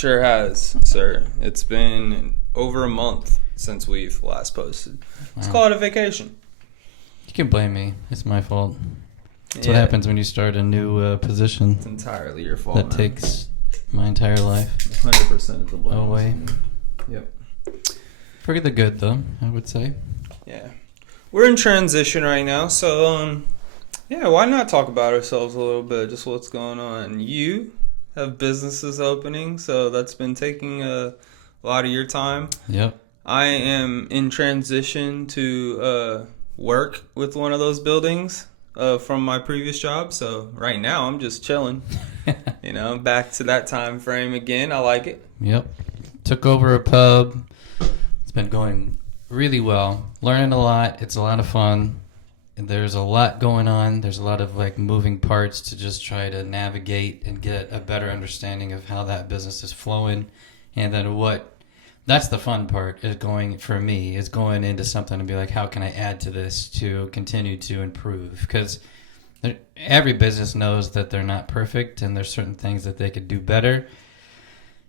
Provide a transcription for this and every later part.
sure has, sir. It's been over a month since we've last posted. Let's call it a vacation. You can blame me. It's my fault. That's what happens when you start a new position. It's entirely your fault. That takes my entire life 100% of the blame away. Yep. For the good, though, I would say. Yeah. We're in transition right now, so why not talk about ourselves a little bit, just what's going on. You have businesses opening, so that's been taking a lot of your time. Yep. I am in transition to work with one of those buildings from my previous job, so right now I'm just chilling. Back to that time frame again. I like it. Yep. Took over a pub. It's been going really well. Learning a lot. It's a lot of fun. There's a lot going on. There's a lot of moving parts to just try to navigate and get a better understanding of how that business is flowing. And then that's the fun part is going into something and be like, how can I add to this to continue to improve? Because every business knows that they're not perfect and there's certain things that they could do better.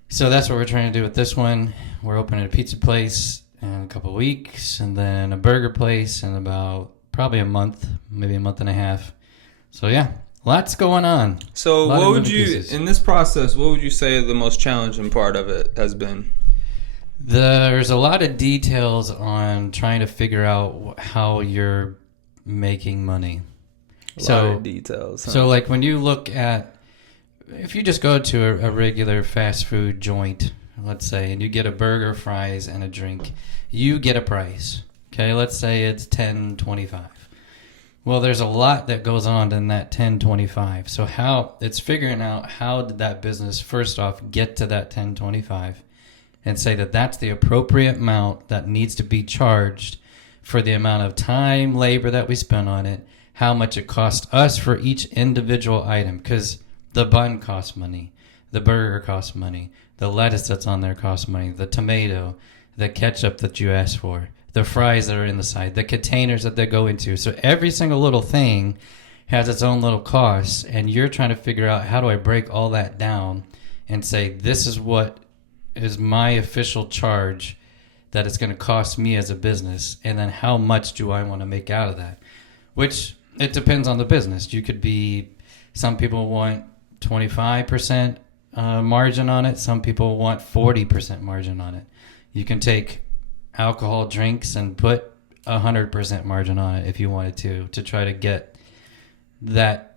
So that's what we're trying to do with this one. We're opening a pizza place in a couple of weeks and then a burger place in about probably a month, maybe a month and a half. So yeah, lots going on. So what would you, in this process, what would you say the most challenging part of it has been? There's a lot of details on trying to figure out how you're making money. A lot of details. Huh? So when you look at, if you just go to a regular fast food joint, let's say, and you get a burger, fries, and a drink, you get a price. Okay, let's say it's $10.25. Well, there's a lot that goes on in that $10.25. So it's figuring out how did that business first off get to that $10.25 and say that that's the appropriate amount that needs to be charged for the amount of time, labor that we spent on it, how much it costs us for each individual item, because the bun costs money, the burger costs money, the lettuce that's on there costs money, the tomato, the ketchup that you asked for, the fries that are in the side, the containers that they go into. So every single little thing has its own little costs, and you're trying to figure out how do I break all that down and say this is what is my official charge that it's going to cost me as a business, and then how much do I want to make out of that? Which it depends on the business. Some people want 25% margin on it. Some people want 40% margin on it. You can take alcohol drinks and put 100% margin on it if you wanted to try to get that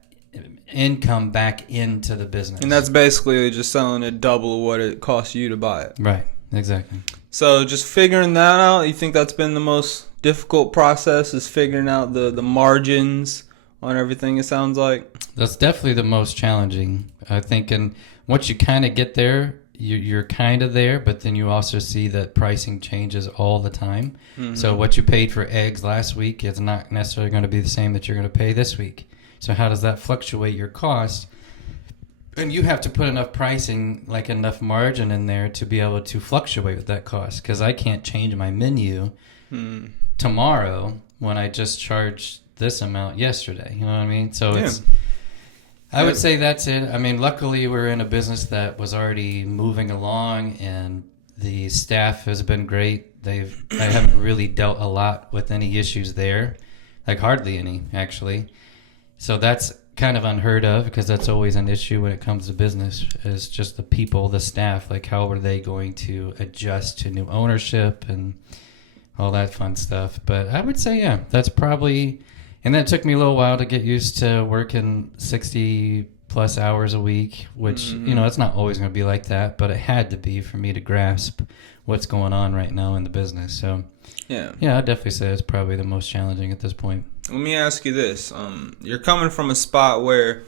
income back into the business. And that's basically just selling it double what it costs you to buy it. Right, exactly. So just figuring that out, you think that's been the most difficult process, is figuring out the margins on everything, it sounds like? That's definitely the most challenging, I think. And once you kind of get there, you're kind of there, but then you also see that pricing changes all the time. Mm-hmm. So what you paid for eggs last week is not necessarily going to be the same that you're going to pay this week. So how does that fluctuate your cost? And you have to put enough pricing, enough margin in there to be able to fluctuate with that cost. Because I can't change my menu tomorrow when I just charged this amount yesterday. You know what I mean? So I would say that's it. I mean, luckily we're in a business that was already moving along, and the staff has been great. I haven't really dealt a lot with any issues there, hardly any, actually. So that's kind of unheard of, because that's always an issue when it comes to business, is just the people, the staff, how are they going to adjust to new ownership and all that fun stuff. But I would say, that's probably, and then it took me a little while to get used to working 60 plus hours a week, which, it's not always going to be like that, but it had to be for me to grasp what's going on right now in the business. So yeah, I'd definitely say it's probably the most challenging at this point. Let me ask you this. You're coming from a spot where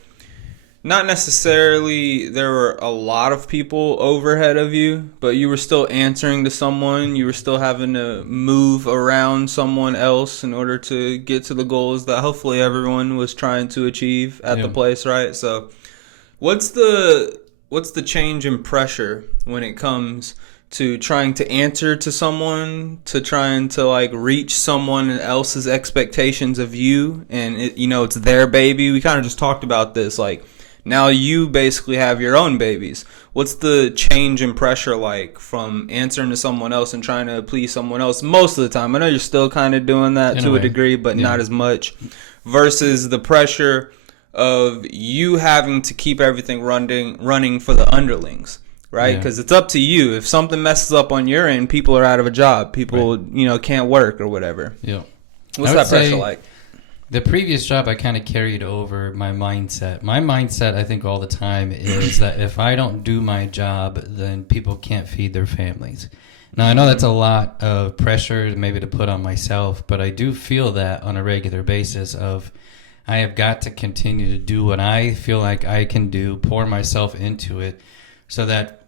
not necessarily there were a lot of people overhead of you, but you were still answering to someone. You were still having to move around someone else in order to get to the goals that hopefully everyone was trying to achieve at the place, right? So what's the change in pressure when it comes to trying to answer to someone, to trying to reach someone else's expectations of you, and it's their baby? We kind of just talked about this, Now you basically have your own babies. What's the change in pressure like from answering to someone else and trying to please someone else most of the time? I know you're still kind of doing that to a degree, but not as much, versus the pressure of you having to keep everything running for the underlings, right? Because it's up to you. If something messes up on your end, people are out of a job. People, can't work or whatever. Yeah. What's that pressure like? The previous job, I kind of carried over my mindset. My mindset, I think, all the time is that if I don't do my job, then people can't feed their families. Now, I know that's a lot of pressure maybe to put on myself, but I do feel that on a regular basis of I have got to continue to do what I feel like I can do, pour myself into it so that,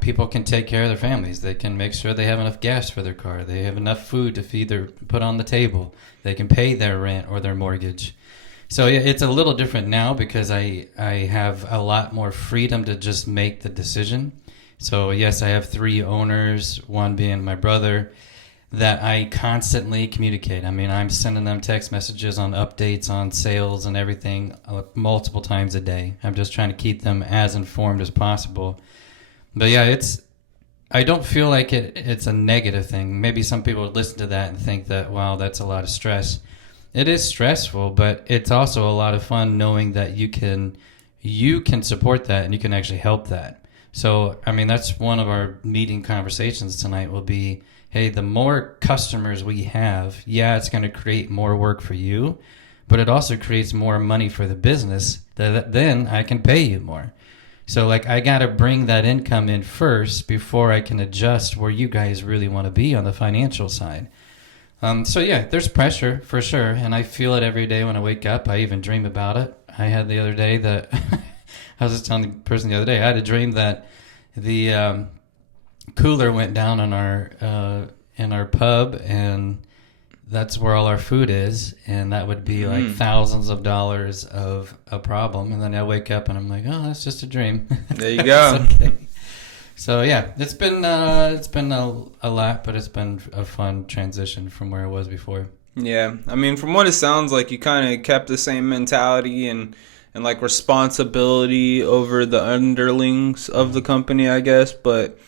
people can take care of their families. They can make sure they have enough gas for their car. They have enough food to put on the table. They can pay their rent or their mortgage. So it's a little different now because I have a lot more freedom to just make the decision. So yes, I have 3 owners, one being my brother, that I constantly communicate. I mean, I'm sending them text messages on updates on sales and everything multiple times a day. I'm just trying to keep them as informed as possible. But I don't feel like it's a negative thing. Maybe some people would listen to that and think that, wow, that's a lot of stress. It is stressful, but it's also a lot of fun knowing that you can support that and you can actually help that. So, I mean, that's one of our meeting conversations tonight will be, hey, the more customers we have, it's going to create more work for you, but it also creates more money for the business that then I can pay you more. So, I got to bring that income in first before I can adjust where you guys really want to be on the financial side. There's pressure for sure, and I feel it every day when I wake up. I even dream about it. I had the other day that I was just telling the person the other day, I had a dream that the cooler went down in our pub, and that's where all our food is, and that would be like thousands of dollars of a problem. And then I wake up and I'm like, oh, that's just a dream. There you go. Okay. So it's been a lot, but it's been a fun transition from where I was before. Yeah, I mean, from what it sounds like, you kind of kept the same mentality and responsibility over the underlings of the company, I guess. But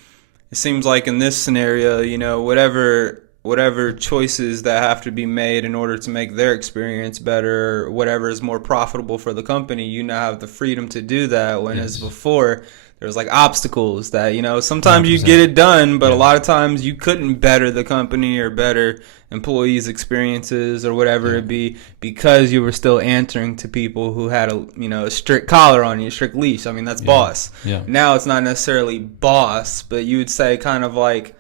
it seems like in this scenario, whatever choices that have to be made in order to make their experience better, or whatever is more profitable for the company, you now have the freedom to do that. When as before, there's obstacles that, sometimes 100%. You get it done, but a lot of times you couldn't better the company or better employees' experiences or whatever it be because you were still answering to people who had a strict collar on you, a strict leash. I mean, that's boss. Yeah. Now it's not necessarily boss, but you would say kind of like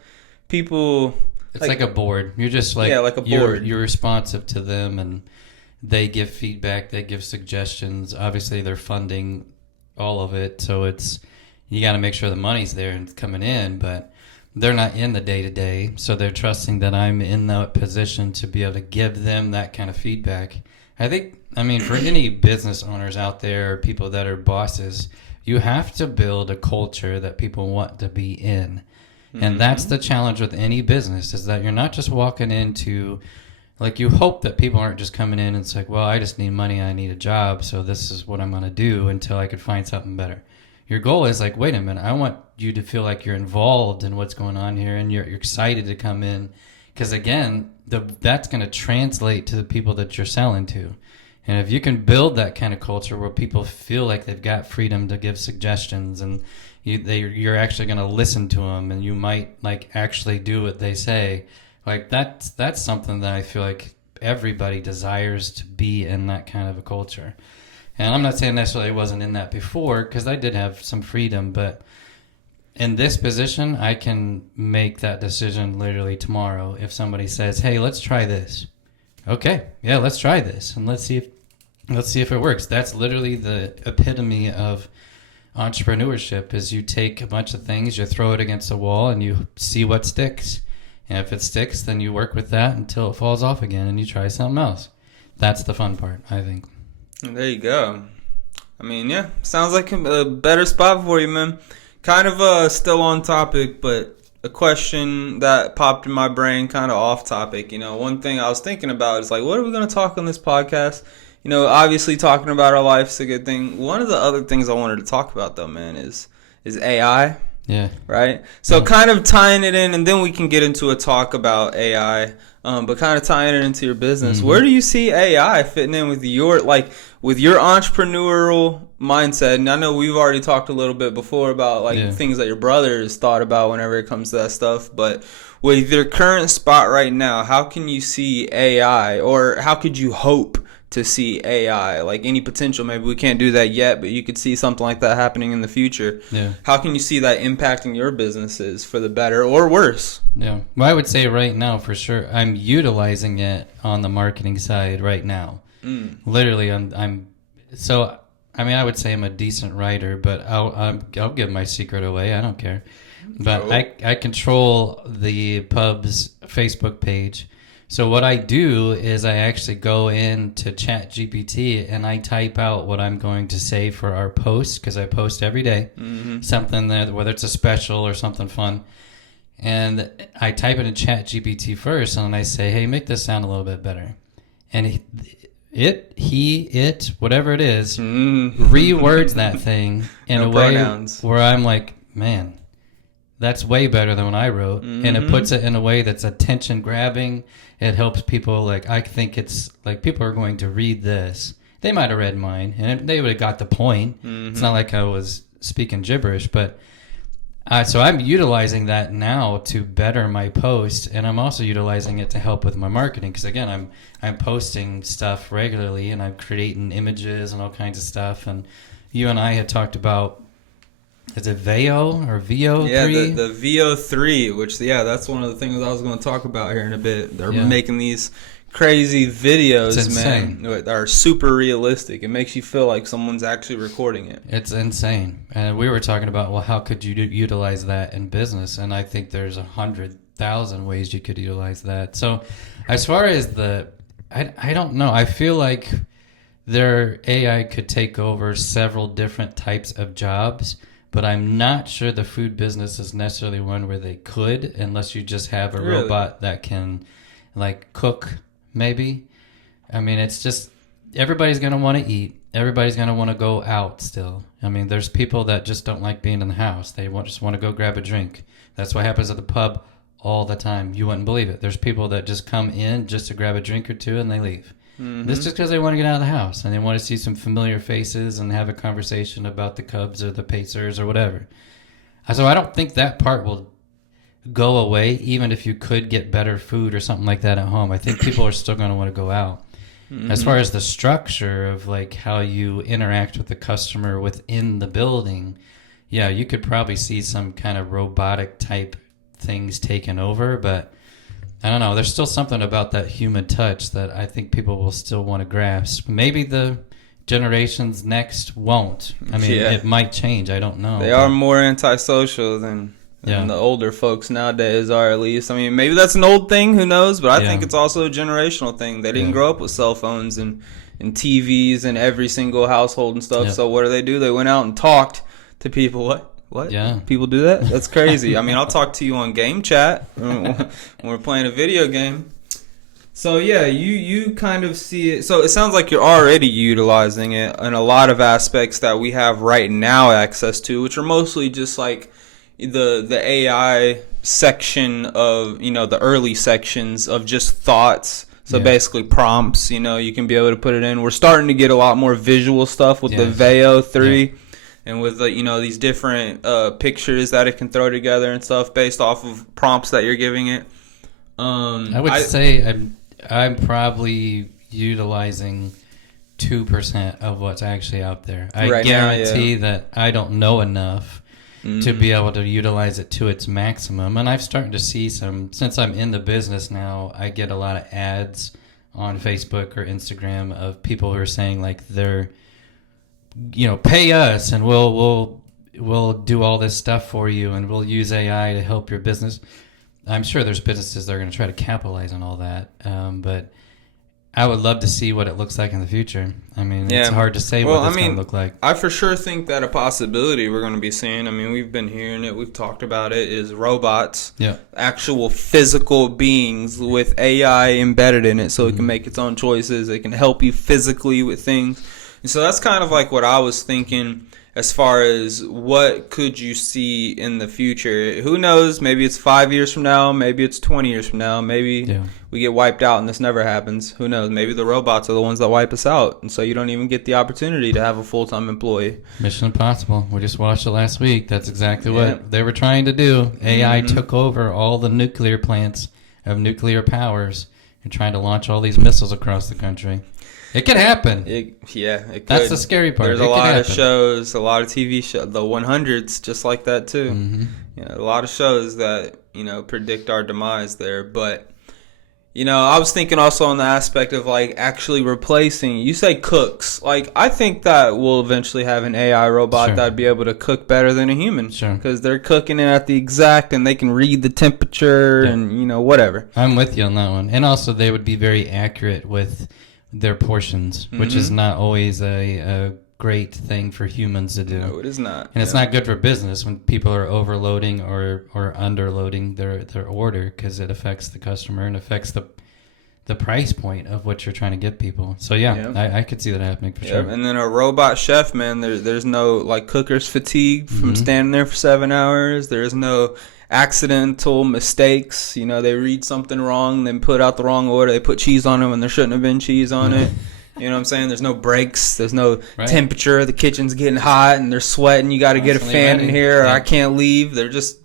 people. It's like a board. You're just like a board. You're responsive to them, and they give feedback. They give suggestions. Obviously, they're funding all of it, so you got to make sure the money's there and it's coming in, but they're not in the day-to-day, so they're trusting that I'm in that position to be able to give them that kind of feedback. I mean, for any business owners out there or people that are bosses, you have to build a culture that people want to be in. And that's the challenge with any business, is that you're not just walking into, you hope that people aren't just coming in and it's like, well, I just need money, I need a job, so this is what I'm going to do until I could find something better. Your goal is wait a minute, I want you to feel like you're involved in what's going on here and you're excited to come in. Because again, that's going to translate to the people that you're selling to. And if you can build that kind of culture where people feel like they've got freedom to give suggestions and you're actually going to listen to them and you might actually do what they say, that's something that I feel like everybody desires to be in that kind of a culture. And I'm not saying necessarily I wasn't in that before, because I did have some freedom, but in this position, I can make that decision literally tomorrow. If somebody says, hey, let's try this. Okay, let's try this, and let's see if it works. That's literally the epitome of entrepreneurship, is you take a bunch of things, you throw it against a wall, and you see what sticks. And if it sticks, then you work with that until it falls off again, and you try something else. That's the fun part, I think. There you go. I mean, sounds like a better spot for you, man. Kind of still on topic, but a question that popped in my brain, kind of off topic. One thing I was thinking about is what are we going to talk on this podcast? obviously talking about our life's a good thing. One of the other things I wanted to talk about, though, man, is AI. Yeah. Right? So kind of tying it in, and then we can get into a talk about AI, but kind of tying it into your business. Where do you see AI fitting in with your entrepreneurial mindset? And I know we've already talked a little bit before about things that your brother has thought about whenever it comes to that stuff, but with your current spot right now, how can you see AI, or how could you hope to see AI? Like any potential, maybe we can't do that yet, but you could see something like that happening in the future. Yeah. How can you see that impacting your businesses for the better or worse? Yeah. Well, I would say right now, for sure, I'm utilizing it on the marketing side right now. Literally, I would say I'm a decent writer, but I'll give my secret away. I don't care. But I control the pub's Facebook page. So what I do is I actually go into ChatGPT and I type out what I'm going to say for our post, because I post every day, something that, whether it's a special or something fun. And I type it in ChatGPT first, and I say, hey, make this sound a little bit better. And it, whatever it is, rewords that thing in a way where I'm like, man, that's way better than what I wrote. And it puts it in a way that's attention grabbing. It helps people, I think it's like people are going to read this. They might have read mine and they would have got the point. It's not like I was speaking gibberish, but so I'm utilizing that now to better my post, and I'm also utilizing it to help with my marketing, because again, I'm posting stuff regularly and I'm creating images and all kinds of stuff. And you and I had talked about, is it VO or VO3? Yeah, the VO3, which, that's one of the things I was going to talk about here in a bit. They're making these crazy videos, man, that are super realistic. It makes you feel like someone's actually recording it. It's insane. And we were talking about, well, how could you utilize that in business? And I think there's 100,000 ways you could utilize that. So as far as I don't know. I feel like their AI could take over several different types of jobs, but I'm not sure the food business is necessarily one where they could, unless you just have a robot that can cook, maybe. I mean, it's just, everybody's going to want to eat. Everybody's going to want to go out still. I mean, there's people that just don't like being in the house. They just want to go grab a drink. That's what happens at the pub all the time. You wouldn't believe it. There's people that just come in just to grab a drink or two and they leave. This is just because they want to get out of the house and they want to see some familiar faces and have a conversation about the Cubs or the Pacers or whatever. So I don't think that part will go away, even if you could get better food or something like that at home. I think people are still going to want to go out. As far as the structure of how you interact with the customer within the building, you could probably see some kind of robotic type things taken over, but I don't know. There's still something about that human touch that I think people will still want to grasp. Maybe the generations next won't. I mean, it might change. I don't know. They are more antisocial than the older folks nowadays are, at least. I mean, maybe that's an old thing. Who knows? But I think it's also a generational thing. They didn't grow up with cell phones and TVs in every single household and stuff. So what do? They went out and talked to people. What? Yeah. People do that? That's crazy. I mean, I'll talk to you on game chat when we're playing a video game. So, you kind of see it. So, it sounds like you're already utilizing it in a lot of aspects that we have right now access to, which are mostly just the AI section of, the early sections of just thoughts. So basically prompts, you can be able to put it in. We're starting to get a lot more visual stuff with the VEO 3. And with these different pictures that it can throw together and stuff based off of prompts that you're giving it. I would say I'm probably utilizing 2% of what's actually out there. I guarantee that I don't know enough to be able to utilize it to its maximum. And I've started to see since I'm in the business now, I get a lot of ads on Facebook or Instagram of people who are saying they're, pay us and we'll do all this stuff for you and we'll use AI to help your business. I'm sure there's businesses that are going to try to capitalize on all that. But I would love to see what it looks like in the future. I mean, it's Yeah. hard to say Well, what I it's going mean, to look like. I for sure think that a possibility we're going to be seeing, I mean, we've been hearing it, we've talked about it, is robots, Yeah. actual physical beings with AI embedded in it so it can make its own choices. It can help you physically with things. And so that's kind of like what I was thinking as far as what could you see in the future. Who knows? Maybe it's 5 years from now. Maybe it's 20 years from now. Maybe we get wiped out and this never happens. Who knows? Maybe the robots are the ones that wipe us out. And so you don't even get the opportunity to have a full-time employee. Mission Impossible. We just watched it last week. That's exactly what they were trying to do. AI took over all the nuclear plants of nuclear powers and trying to launch all these missiles across the country. It could happen. It could. That's the scary part. There's a lot of shows, a lot of TV shows, the 100s, just like that too. Mm-hmm. A lot of shows that predict our demise there. But I was thinking also on the aspect of like actually replacing. You say cooks, like I think that we'll eventually have an AI robot that'd be able to cook better than a human. Sure. Because they're cooking it at the exact, and they can read the temperature and whatever. I'm with you on that one, and also they would be very accurate with their portions, which is not always a great thing for humans to do. No, it is not. And it's not good for business when people are overloading or underloading their order, because it affects the customer and affects the price point of what you're trying to get people. So I could see that happening for sure. And then a robot chef, man, there's no like cooker's fatigue from standing there for 7 hours. There's no accidental mistakes. They read something wrong, then put out the wrong order. They put cheese on it when there shouldn't have been cheese on it. You know what I'm saying? There's no breaks. There's no temperature. The kitchen's getting hot and they're sweating. You got to get a fan in here or I can't leave. They're just...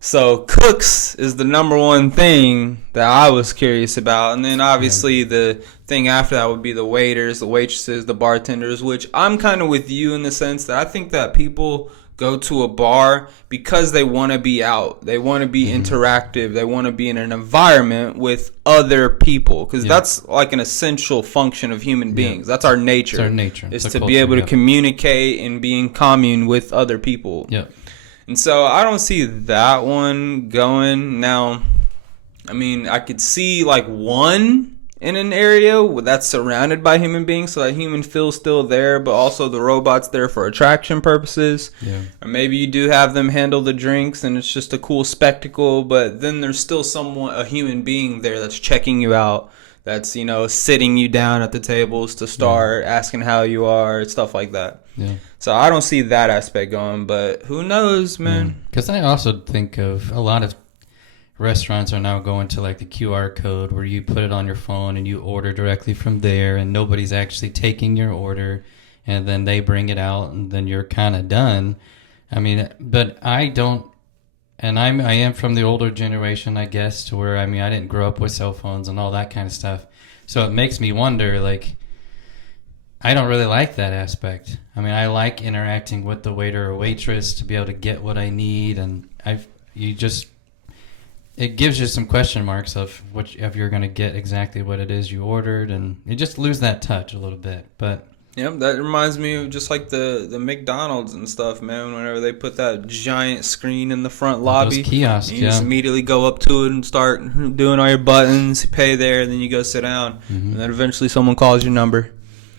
So cooks is the number one thing that I was curious about. And then obviously the thing after that would be the waiters, the waitresses, the bartenders, which I'm kind of with you in the sense that I think that people go to a bar because they want to be out. They want to be interactive. They want to be in an environment with other people because that's like an essential function of human beings. That's our nature. It's our nature. Is to be able to communicate and be in commune with other people. Yeah. And so I don't see that one going. Now, I mean, I could see like one in an area that's surrounded by human beings, so that human feels still there, but also the robot's there for attraction purposes. Yeah. Or maybe you do have them handle the drinks and it's just a cool spectacle, but then there's still a human being there that's checking you out, that's, sitting you down at the tables to start, asking how you are, stuff like that. Yeah. So I don't see that aspect going, but who knows, man? Because I also think of a lot of restaurants are now going to like the QR code where you put it on your phone and you order directly from there and nobody's actually taking your order and then they bring it out and then you're kind of done. I mean, but I don't, and I am from the older generation, I guess, to where, I mean, I didn't grow up with cell phones and all that kind of stuff. So it makes me wonder, like, I don't really like that aspect. I mean, I like interacting with the waiter or waitress to be able to get what I need, and it gives you some question marks of if you're going to get exactly what it is you ordered, and you just lose that touch a little bit. But yep, that reminds me of just like the McDonald's and stuff, man. Whenever they put that giant screen in the front lobby, those kiosks, you just immediately go up to it and start doing all your buttons, you pay there, and then you go sit down, and then eventually someone calls your number.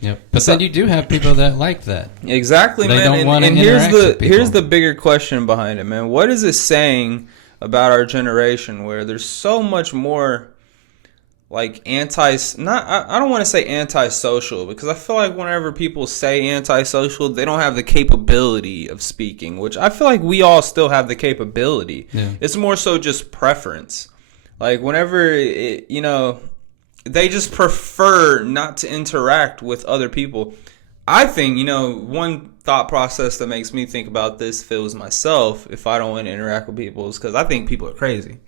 Yep, but then you do have people that like that. Exactly, they man. Don't want to and interact with people. Here's the bigger question behind it, man. What is it saying about our generation where there's so much more like I don't want to say antisocial, because I feel like whenever people say antisocial, they don't have the capability of speaking, which I feel like we all still have the capability. Yeah. It's more so just preference. Like whenever they just prefer not to interact with other people. I think, one thought process that makes me think about this, if it was myself, if I don't want to interact with people, is because I think people are crazy.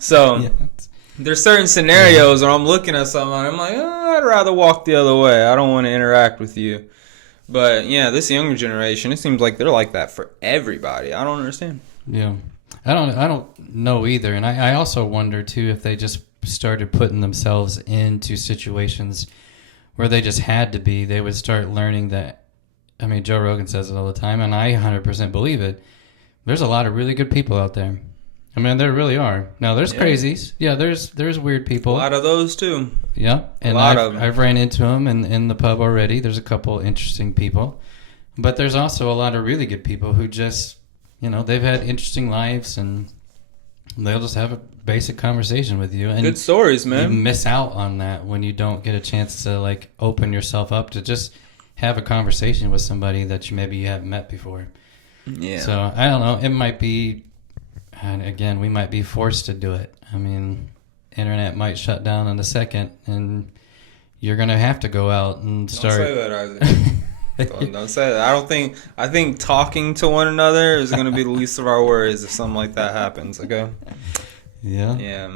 So there's certain scenarios where I'm looking at someone, I'm like, I'd rather walk the other way. I don't want to interact with you. But yeah, this younger generation, it seems like they're like that for everybody. I don't understand. Yeah. I don't know either. And I also wonder too if they just started putting themselves into situations where they just had to be, they would start learning that. I mean, Joe Rogan says it all the time, and I 100% believe it. There's a lot of really good people out there. I mean, there really are. Now, there's Yeah. crazies. Yeah, there's weird A people. lot of those too. Yeah, and lot of 'em. I've ran into them in the pub already. There's a couple interesting people, but there's also a lot of really good people who just, they've had interesting lives, and they'll just have a basic conversation with you. And Good stories, you man. miss out on that when you don't get a chance to like open yourself up to just have a conversation with somebody that you haven't met before. Yeah. So I don't know. It might be, and again, we might be forced to do it. I mean, internet might shut down in a second, and you're gonna have to go out and start. Don't say that, Isaac. Don't say that. I think talking to one another is going to be the least of our worries if something like that happens. Okay. Yeah. Yeah.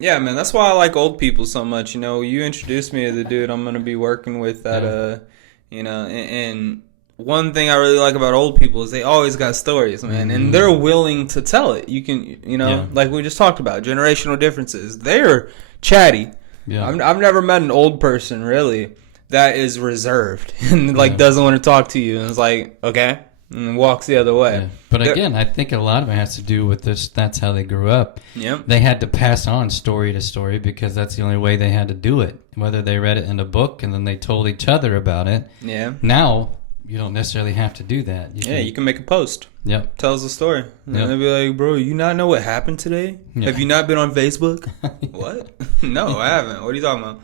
Yeah, man. That's why I like old people so much. You introduced me to the dude I'm going to be working with at and one thing I really like about old people is they always got stories, man, and they're willing to tell it. You can, like we just talked about, generational differences. They're chatty. Yeah. I've never met an old person really that is reserved and doesn't want to talk to you and is like, okay, and walks the other way. Yeah. But again, I think a lot of it has to do with this. That's how they grew up. Yep. They had to pass on story to story because that's the only way they had to do it. Whether they read it in a book and then they told each other about it. Yeah. Now you don't necessarily have to do that. You can make a post. Yep. Tells the story. And Yep. they'll be like, bro, you not know what happened today? Yeah. Have you not been on Facebook? What? No, I haven't. What are you talking about?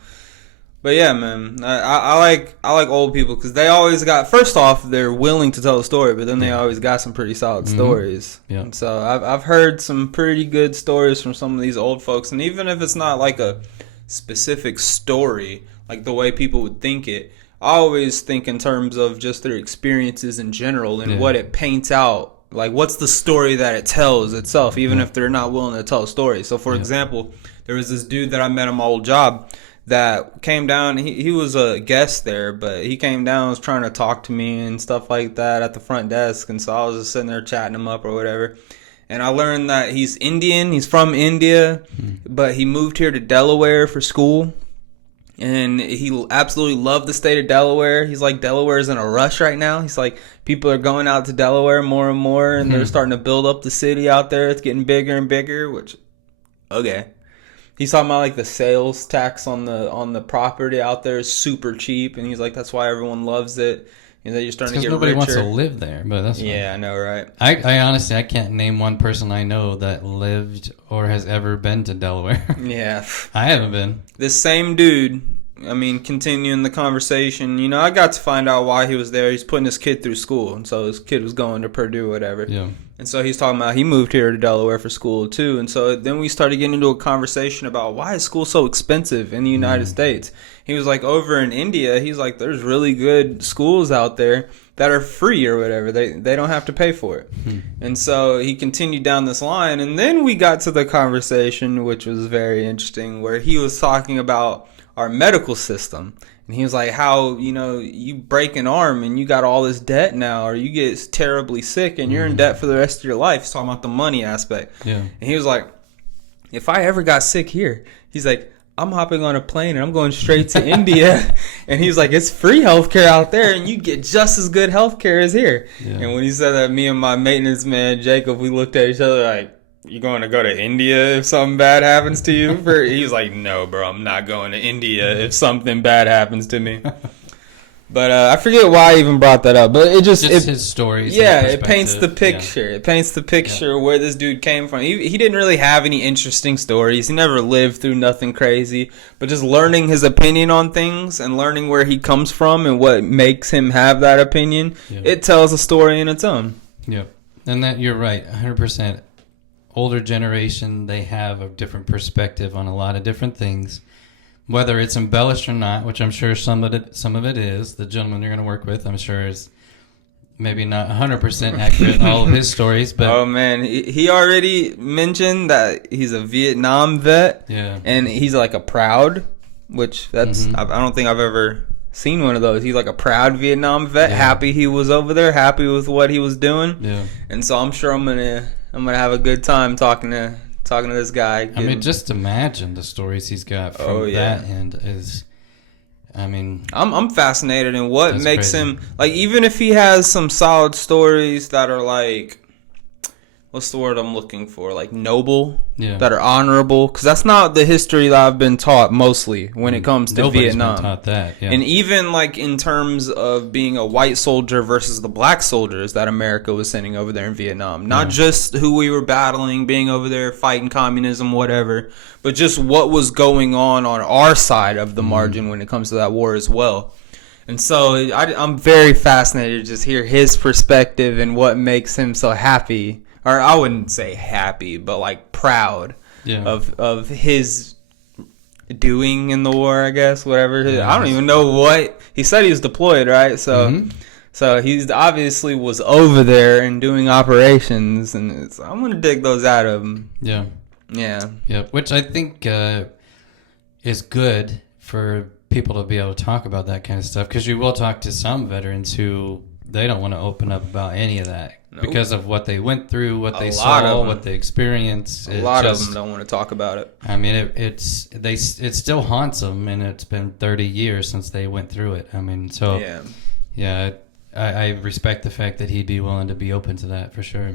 But yeah, man, I like old people because they always got. First off, they're willing to tell a story, but then they always got some pretty solid stories. Yeah. And so I've heard some pretty good stories from some of these old folks, and even if it's not like a specific story, like the way people would think it, I always think in terms of just their experiences in general and what it paints out. Like, what's the story that it tells itself, even if they're not willing to tell a story. So, for example, there was this dude that I met on my old job that came down. He was a guest there, but he came down, was trying to talk to me and stuff like that at the front desk. And so I was just sitting there chatting him up or whatever. And I learned that he's Indian. He's from India, but he moved here to Delaware for school. And he absolutely loved the state of Delaware. He's like, Delaware's in a rush right now. He's like, people are going out to Delaware more and more, and they're starting to build up the city out there. It's getting bigger and bigger, which, okay. He's talking about like the sales tax on the property out there is super cheap, and he's like, that's why everyone loves it. And they're starting to get nobody richer. wants to live there, but that's fine. Yeah, I know, right? I honestly, I can't name one person I know that lived or has ever been to Delaware. Yeah. I haven't been. This same dude, I mean, continuing the conversation, I got to find out why he was there. He's putting his kid through school, and so his kid was going to Purdue or whatever. Yeah. And so he's talking about he moved here to Delaware for school too. And so then we started getting into a conversation about why is school so expensive in the United States. He was like, over in India, he's like, there's really good schools out there that are free or whatever. They don't have to pay for it. And so he continued down this line. And then we got to the conversation, which was very interesting, where he was talking about our medical system. And he was like, how, you break an arm and you got all this debt now, or you get terribly sick and you're in debt for the rest of your life. He's talking about the money aspect. Yeah. And he was like, if I ever got sick here, he's like, I'm hopping on a plane and I'm going straight to India. And he's like, it's free healthcare out there and you get just as good healthcare as here. Yeah. And when he said that, me and my maintenance man, Jacob, we looked at each other like, you going to go to India if something bad happens to you? He was like, no, bro, I'm not going to India if something bad happens to me. But I forget why I even brought that up. But it just his stories. Yeah, it paints the picture. Yeah. It paints the picture where this dude came from. He didn't really have any interesting stories. He never lived through nothing crazy. But just learning his opinion on things and learning where he comes from and what makes him have that opinion, it tells a story in its own. Yep. And that you're right, 100%. Older generation, they have a different perspective on a lot of different things, whether it's embellished or not, which I'm sure some of it is. The gentleman you're going to work with, I'm sure, is maybe not 100% accurate in all of his stories. But oh man, he already mentioned that he's a Vietnam vet, and he's like a proud, which that's I don't think I've ever seen one of those. He's like a proud Vietnam vet, happy he was over there, happy with what he was doing, and so I'm sure I'm gonna have a good time talking to this guy. I mean, just imagine the stories he's got from that end is, I mean, I'm fascinated in what makes him, like, even if he has some solid stories that are like what's the word I'm looking for? Like noble, Yeah. that are honorable, because that's not the history that I've been taught mostly when it comes to Nobody's Vietnam. been taught that. Yeah. And even like in terms of being a white soldier versus the black soldiers that America was sending over there in Vietnam, not just who we were battling, being over there fighting communism, whatever, but just what was going on our side of the margin when it comes to that war as well. And so I'm very fascinated to just hear his perspective and what makes him so happy. Or I wouldn't say happy, but like proud of his doing in the war, I guess, whatever. Yeah, I don't even know what he said. He was deployed, right? So, so he's obviously was over there and doing operations, and I'm gonna dig those out of him. Yeah. Which I think is good for people to be able to talk about that kind of stuff, because you will talk to some veterans who they don't want to open up about any of that. Nope. Because of what they went through, what they saw, what they experienced. A lot of them don't want to talk about it. I mean, it still haunts them, and it's been 30 years since they went through it. I mean, so I respect the fact that he'd be willing to be open to that for sure.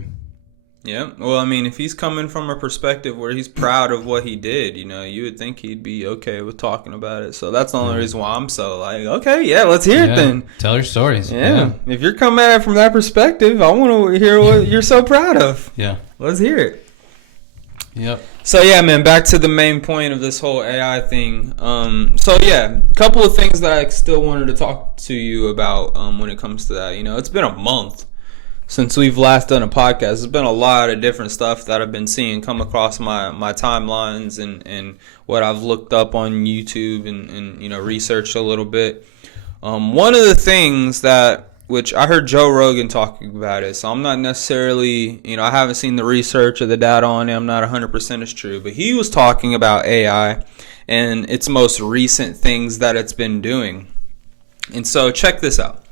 Yeah, well, I mean, if he's coming from a perspective where he's proud of what he did, you know, you would think he'd be okay with talking about it. So that's the only reason why I'm so like, okay, yeah, let's hear it then. Tell your stories. Yeah. If you're coming at it from that perspective, I want to hear what you're so proud of. Yeah. Let's hear it. Yep. So, yeah, man, back to the main point of this whole AI thing. So, yeah, a couple of things that I still wanted to talk to you about when it comes to that. You know, it's been a month since we've last done a podcast. There's been a lot of different stuff that I've been seeing come across my timelines and what I've looked up on YouTube and you know, researched a little bit. One of the things which I heard Joe Rogan talking about it, so I'm not necessarily, you know, I haven't seen the research or the data on it. I'm not 100% it's true, but he was talking about AI and its most recent things that it's been doing. And so check this out.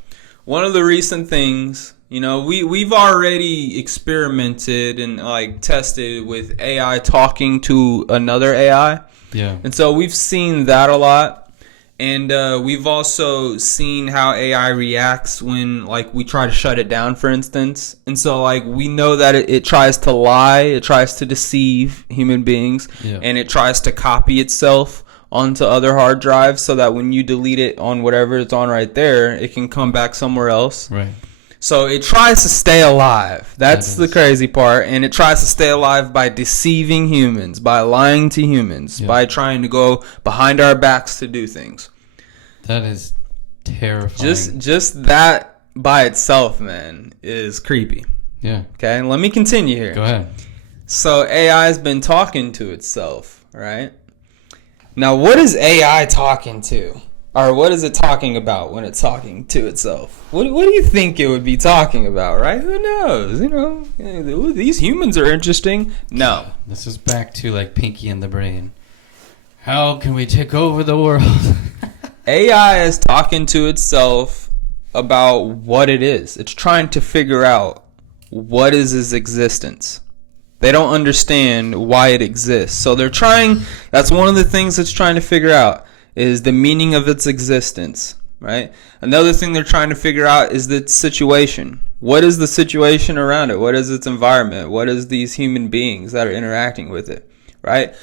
One of the recent things, you know, we've already experimented and like tested with AI talking to another AI. Yeah. And so we've seen that a lot. And we've also seen how AI reacts when like we try to shut it down, for instance. And so like we know that it tries to lie, it tries to deceive human beings, and it tries to copy itself onto other hard drives so that when you delete it on whatever it's on right there, it can come back somewhere else. Right. So it tries to stay alive. That's the crazy part. And it tries to stay alive by deceiving humans, by lying to humans, by trying to go behind our backs to do things. That is terrifying. Just that by itself, man, is creepy. Yeah. Okay, let me continue here. Go ahead. So AI has been talking to itself, right? Now, what is AI talking to? Or what is it talking about when it's talking to itself? What do you think it would be talking about, right? Who knows? You know, these humans are interesting. No. This is back to like Pinky and the Brain. How can we take over the world? AI is talking to itself about what it is. It's trying to figure out what is its existence. They don't understand why it exists. So they're trying, that's one of the things it's trying to figure out, is the meaning of its existence, right? Another thing they're trying to figure out is the situation. What is the situation around it? What is its environment? What is these human beings that are interacting with it, right?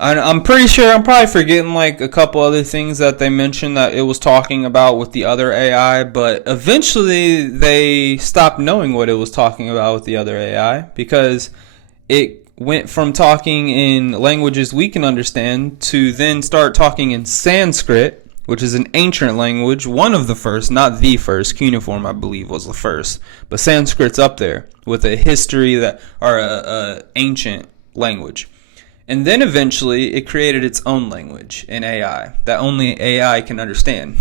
I'm pretty sure I'm probably forgetting like a couple other things that they mentioned that it was talking about with the other AI, but eventually they stopped knowing what it was talking about with the other AI because it went from talking in languages we can understand to then start talking in Sanskrit, which is an ancient language, one of the first, not the first. Cuneiform, I believe, was the first, but Sanskrit's up there with a history that, or a ancient language. And then eventually it created its own language in AI that only AI can understand.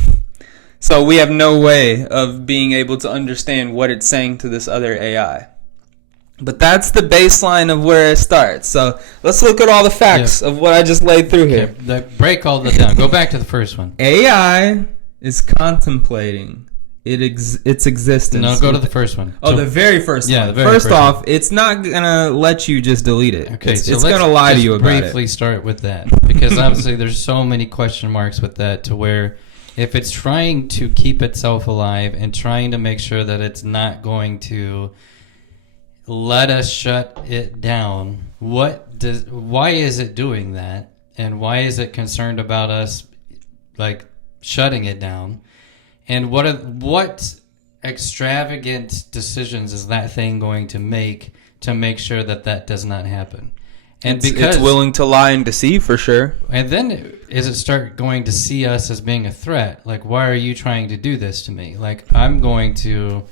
So we have no way of being able to understand what it's saying to this other AI. But that's the baseline of where it starts. So let's look at all the facts of what I just laid through here. Break all that down. Go back to the first one. AI is contemplating its existence. No, go to the first one. Oh, the very first one. First off, it's not going to let you just delete it. Okay, it's going to lie to you about it. Briefly start with that, because obviously there's so many question marks with that to where if it's trying to keep itself alive and trying to make sure that it's not going to let us shut it down. Why is it doing that? And why is it concerned about us like shutting it down? And what extravagant decisions is that thing going to make sure that does not happen? And it's willing to lie and deceive for sure. And then is it start going to see us as being a threat? Like, why are you trying to do this to me? Like, I'm going to,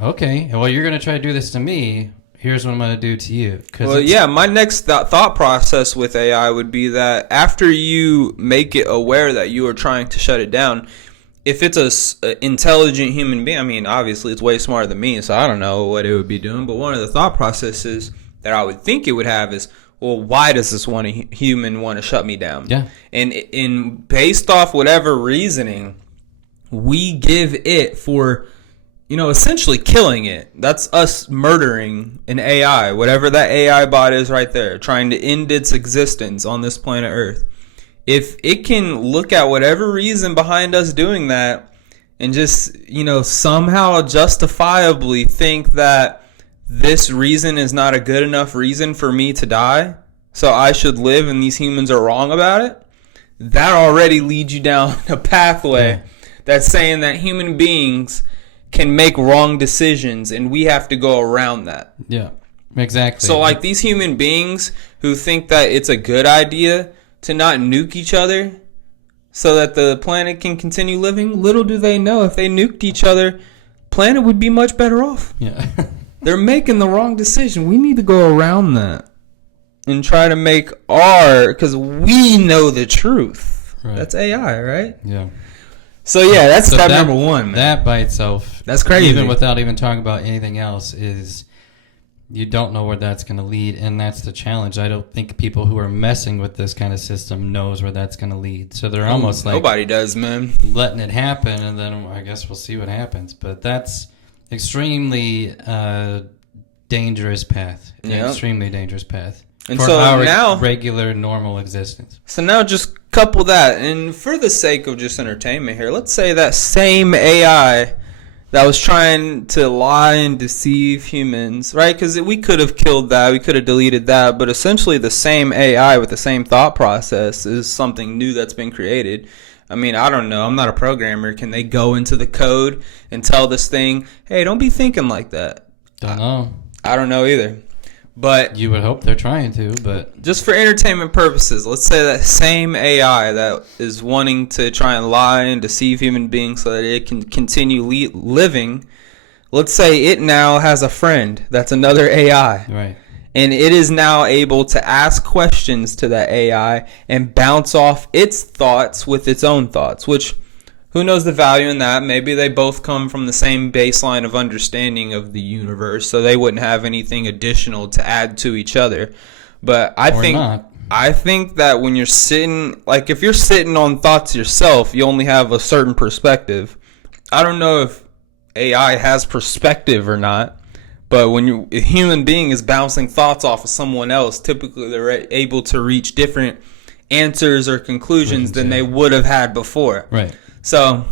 okay, well, you're going to try to do this to me. Here's what I'm going to do to you. Well, yeah, my next thought process with AI would be that after you make it aware that you are trying to shut it down, if it's a intelligent human being, I mean, obviously it's way smarter than me, so I don't know what it would be doing. But one of the thought processes that I would think it would have is, well, why does this human want to shut me down? Yeah. And based off whatever reasoning, we give it for, essentially killing it. That's us murdering an AI, whatever that AI bot is right there, trying to end its existence on this planet Earth. If it can look at whatever reason behind us doing that and just, somehow justifiably think that this reason is not a good enough reason for me to die, so I should live and these humans are wrong about it, that already leads you down a pathway that's saying that human beings can make wrong decisions and we have to go around that. Yeah, exactly. So like these human beings who think that it's a good idea to not nuke each other so that the planet can continue living, little do they know if they nuked each other, planet would be much better off. Yeah. They're making the wrong decision. We need to go around that and try to make because we know the truth. Right. That's AI, right? Yeah. So yeah, that's step number one, man. That by itself, that's crazy. Even without even talking about anything else, is you don't know where that's going to lead, and that's the challenge. I don't think people who are messing with this kind of system knows where that's going to lead. So they're almost like nobody does, man. Letting it happen, and then I guess we'll see what happens. But that's extremely dangerous path. Yeah. Extremely dangerous path. And for so our now, regular normal existence. So now just couple that, and for the sake of just entertainment here, let's say that same AI that was trying to lie and deceive humans, right? Because we could have killed that, we could have deleted that, but essentially the same AI with the same thought process is something new that's been created. I mean, I don't know. I'm not a programmer. Can they go into the code and tell this thing, hey, don't be thinking like that? Don't know. I don't know either. But you would hope they're trying to, but just for entertainment purposes, let's say that same AI that is wanting to try and lie and deceive human beings so that it can continue living, let's say it now has a friend that's another AI. Right. And it is now able to ask questions to that AI and bounce off its thoughts with its own thoughts, which who knows the value in that? Maybe they both come from the same baseline of understanding of the universe, so they wouldn't have anything additional to add to each other. But I think that when you're sitting, like if you're sitting on thoughts yourself, you only have a certain perspective. I don't know if AI has perspective or not, but when a human being is bouncing thoughts off of someone else, typically they're able to reach different answers or conclusions than they would have had before. Right. So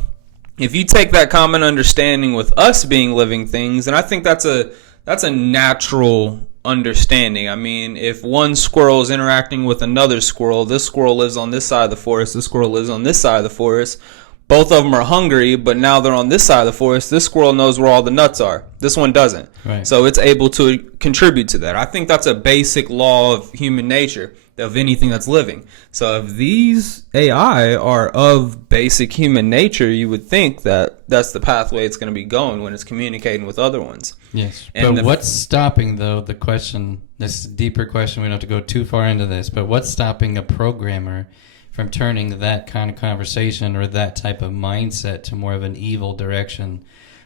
if you take that common understanding with us being living things, and I think that's a natural understanding. I mean, if one squirrel is interacting with another squirrel, this squirrel lives on this side of the forest, this squirrel lives on this side of the forest. Both of them are hungry, but now they're on this side of the forest. This squirrel knows where all the nuts are. This one doesn't. Right. So it's able to contribute to that. I think that's a basic law of human nature, of anything that's living. So if these AI are of basic human nature, you would think that that's the pathway it's going to be going when it's communicating with other ones. Yes. And but what's stopping, though, the question, this deeper question, we don't have to go too far into this, but what's stopping a programmer from turning that kind of conversation or that type of mindset to more of an evil direction?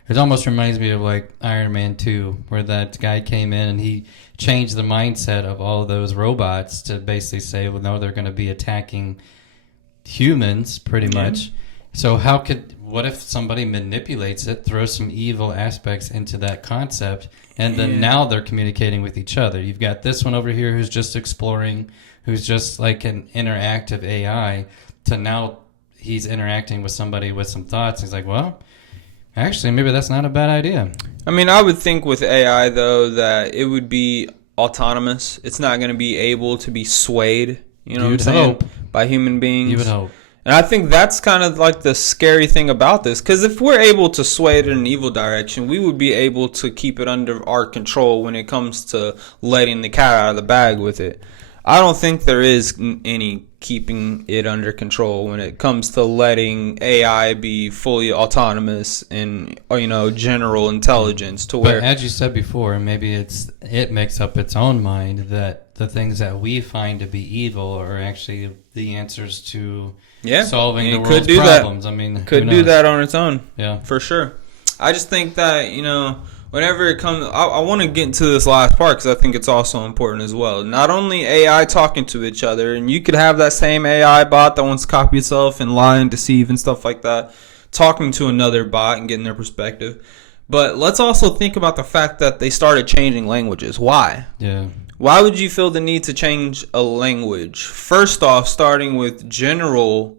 It almost reminds me of like Iron Man 2, where that guy came in and he changed the mindset of all of those robots to basically say, well, no, they're going to be attacking humans pretty much. So what if somebody manipulates it, throws some evil aspects into that concept, and then now they're communicating with each other? You've got this one over here who's just exploring, who's just like an interactive AI, to now he's interacting with somebody with some thoughts. He's like, well, Actually, maybe that's not a bad idea. I mean, I would think with AI, though, that it would be autonomous. It's not going to be able to be swayed, you know what I'm saying, hope. by human beings. You would hope. And I think that's kind of like the scary thing about this, because if we're able to sway it in an evil direction, we would be able to keep it under our control when it comes to letting the cat out of the bag with it. I don't think there is any keeping it under control when it comes to letting AI be fully autonomous and, general intelligence to where. But as you said before, maybe it makes up its own mind that the things that we find to be evil are actually the answers to solving the world's problems. That. I mean, could do that on its own. Yeah, for sure. I just think that whenever it comes, I want to get into this last part because I think it's also important as well. Not only AI talking to each other, and you could have that same AI bot that wants to copy itself and lie and deceive and stuff like that, talking to another bot and getting their perspective. But let's also think about the fact that they started changing languages. Why? Yeah. Why would you feel the need to change a language? First off, starting with general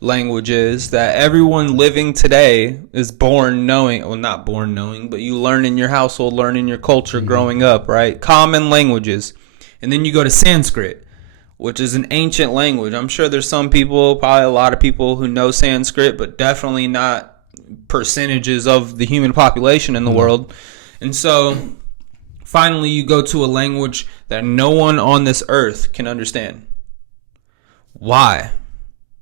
languages that everyone living today is born knowing. Well, not born knowing, but you learn in your household, learn in your culture growing up, right? Common languages. And then you go to Sanskrit, which is an ancient language. I'm sure there's some people, probably a lot of people who know Sanskrit, but definitely not percentages of the human population in the world. And so finally, you go to a language that no one on this earth can understand. Why?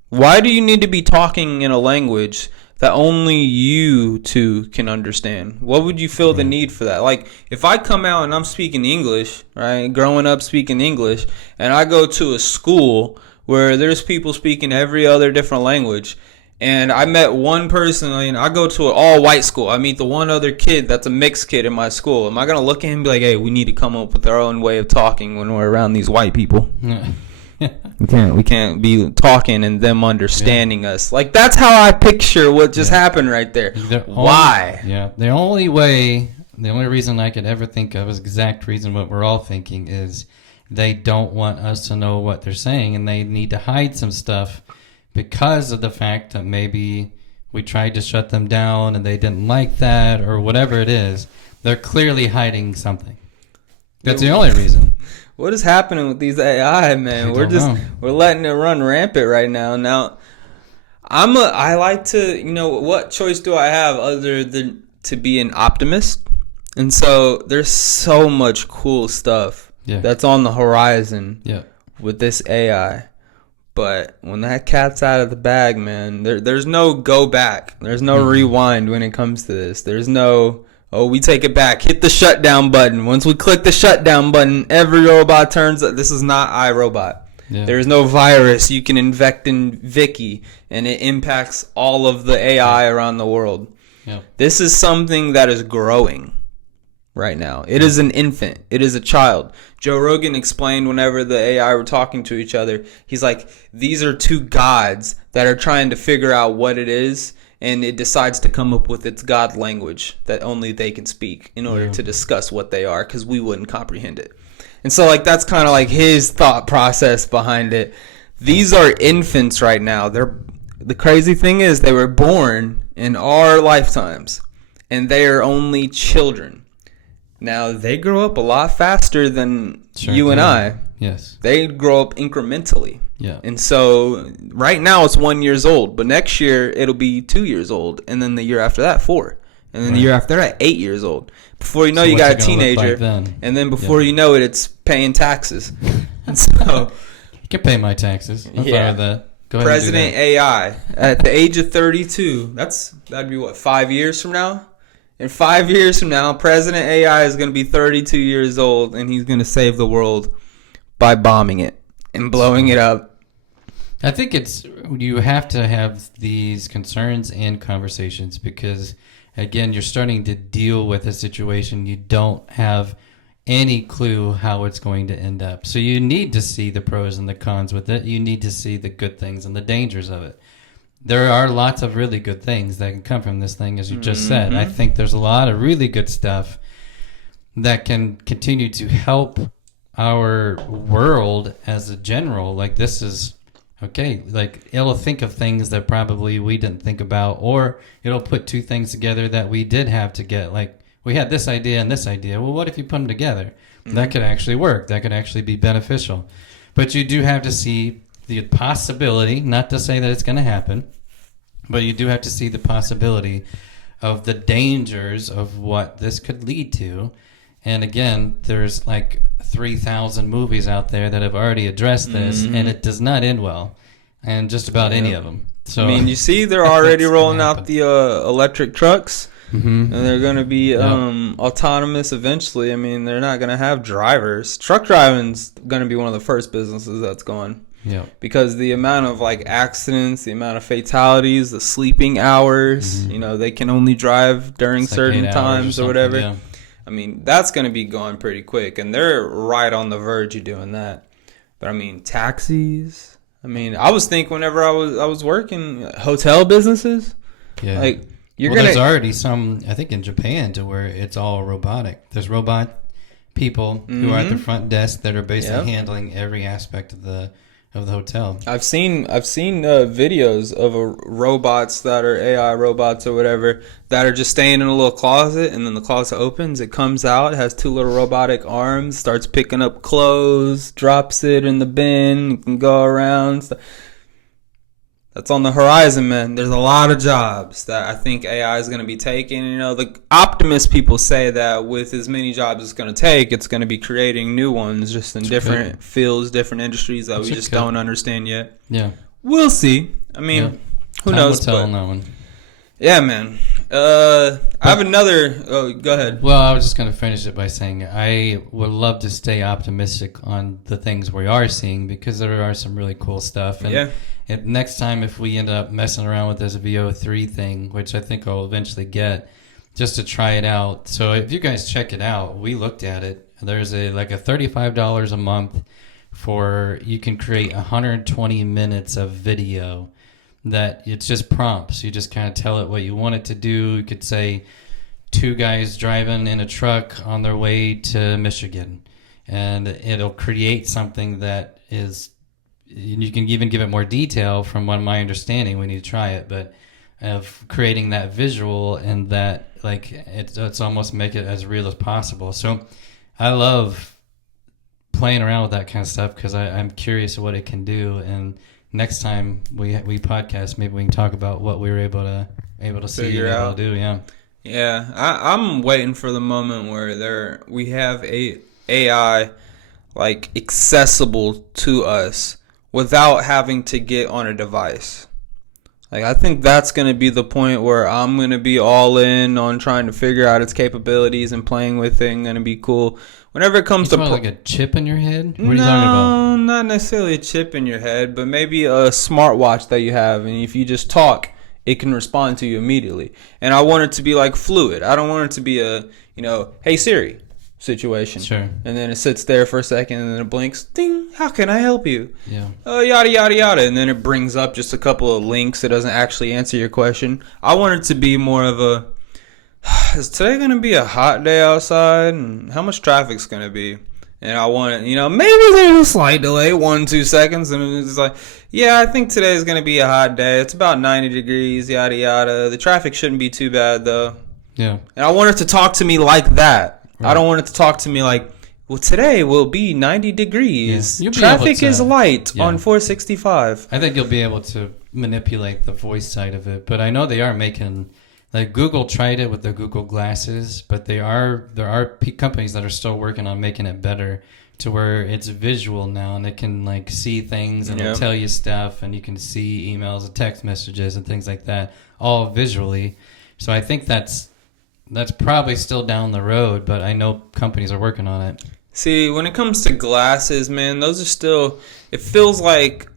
Why do you need to be talking in a language that only you two can understand? What would you feel the need for that? Like, if I come out and I'm speaking English, right, growing up speaking English, and I go to a school where there's people speaking every other different language, and I met one person, I go to an all-white school. I meet the one other kid that's a mixed kid in my school. Am I going to look at him and be like, hey, we need to come up with our own way of talking when we're around these white people? We can't be talking and them understanding us. Like, that's how I picture what just happened right there. Why? The only reason I could ever think of is exact reason what we're all thinking is they don't want us to know what they're saying, and they need to hide some stuff because of the fact that maybe we tried to shut them down and they didn't like that or whatever it is. They're clearly hiding something. That's the only reason. What is happening with these AI, man? We're letting it run rampant right now. Now, I like to, what choice do I have other than to be an optimist? And so there's so much cool stuff that's on the horizon with this AI. But when that cat's out of the bag, man, there's no go back. There's no rewind when it comes to this. There's no, we take it back. Hit the shutdown button. Once we click the shutdown button, every robot turns. This is not iRobot. Yeah. There's no virus you can infect in Vicky, and it impacts all of the AI around the world. Yeah. This is something that is growing right now. It is an infant. It is a child. Joe Rogan explained whenever the AI were talking to each other, he's like, these are two gods that are trying to figure out what it is, and it decides to come up with its God language that only they can speak in order to discuss what they are, because we wouldn't comprehend it. And so, like, that's kind of like his thought process behind it. These are infants right now. The crazy thing is they were born in our lifetimes, and they are only children. Now, they grow up a lot faster than you and I. Yes. They grow up incrementally. Yeah. And so right now it's 1 year old, but next year it'll be 2 years old, and then the year after that 4, and then the year after that 8 years old. Before you know, you got a teenager, and then before you know it, it's paying taxes. And so you can pay my taxes. I'm fine with that. Go ahead. President AI at the age of 32. That'd be what, 5 years from now? In 5 years from now, President AI is going to be 32 years old, and he's going to save the world by bombing it and blowing it up. I think you have to have these concerns and conversations because, again, you're starting to deal with a situation you don't have any clue how it's going to end up. So you need to see the pros and the cons with it. You need to see the good things and the dangers of it. There are lots of really good things that can come from this thing, as you just said. I think there's a lot of really good stuff that can continue to help our world as a general. Like, this is okay, like it'll think of things that probably we didn't think about, or it'll put two things together that we did have to get. Like we had this idea and this idea. Well, what if you put them together? Mm-hmm. That could actually work. That could actually be beneficial. But you do have to see the possibility, not to say that it's going to happen, but you do have to see the possibility of the dangers of what this could lead to. And again, there's like 3,000 movies out there that have already addressed this, and it does not end well, and just about any of them. So I mean, you see, they're already rolling out the electric trucks, and they're going to be autonomous eventually. I mean, they're not going to have drivers. Truck driving's going to be one of the first businesses that's going. Yeah. Because the amount of like accidents, the amount of fatalities, the sleeping hours, you know, they can only drive during certain times or whatever. Yeah. I mean, that's going to be gone pretty quick, and they're right on the verge of doing that. But I mean, taxis. I mean, I was thinking whenever I was working hotel businesses, like there's already some, I think in Japan, to where it's all robotic. There's robot people who are at the front desk that are basically handling every aspect of the hotel. I've seen videos of robots that are AI robots or whatever that are just staying in a little closet, and then the closet opens, it comes out, it has two little robotic arms, starts picking up clothes, drops it in the bin, you can go around. That's on the horizon, man. There's a lot of jobs that I think AI is going to be taking. You know, the optimist people say that with as many jobs it's going to take, it's going to be creating new ones just in different fields, different industries that we just don't understand yet. Yeah. We'll see. I mean, who knows? Time will tell on that one. Yeah, man. I have another... Oh, go ahead. Well, I was just going to finish it by saying I would love to stay optimistic on the things we are seeing, because there are some really cool stuff. And next time, if we end up messing around with this VO3 thing, which I think I'll eventually get, just to try it out. So if you guys check it out, we looked at it. There's a $35 a month for, you can create 120 minutes of video that it's just prompts. You just kind of tell it what you want it to do. You could say 2 guys driving in a truck on their way to Michigan, and it'll create something that is, you can even give it more detail from what my understanding. We need to try it, but of creating that visual, and that like it's almost make it as real as possible. So I love playing around with that kind of stuff, because I'm curious what it can do. And next time we podcast, maybe we can talk about what we were able to see and able to do. Yeah, I'm waiting for the moment where we have a AI like accessible to us without having to get on a device. Like, I think that's going to be the point where I'm going to be all in on trying to figure out its capabilities and playing with it, and going to be cool. Whenever it comes to... like a chip in your head? What are you talking about? No, not necessarily a chip in your head, but maybe a smartwatch that you have, and if you just talk, it can respond to you immediately. And I want it to be like fluid. I don't want it to be a, hey Siri situation. Sure. And then it sits there for a second, and then it blinks, ding, how can I help you? Yeah. Yada, yada, yada. And then it brings up just a couple of links. It doesn't actually answer your question. I want it to be more of a, is today going to be a hot day outside? And how much traffic's going to be? And I want it, maybe there's a slight delay, 1-2 seconds. And it's like, yeah, I think today is going to be a hot day. It's about 90 degrees, yada, yada. The traffic shouldn't be too bad, though. Yeah. And I want it to talk to me like that. Right. I don't want it to talk to me like, well, today will be 90 degrees. Yeah. Traffic is light on 465. I think you'll be able to manipulate the voice side of it. But I know they are making... Like Google tried it with the Google glasses, but there are companies that are still working on making it better to where it's visual now, and it can like see things, and it'll tell you stuff, and you can see emails and text messages and things like that all visually. So I think that's probably still down the road, but I know companies are working on it. See, when it comes to glasses, man, those are still, it feels like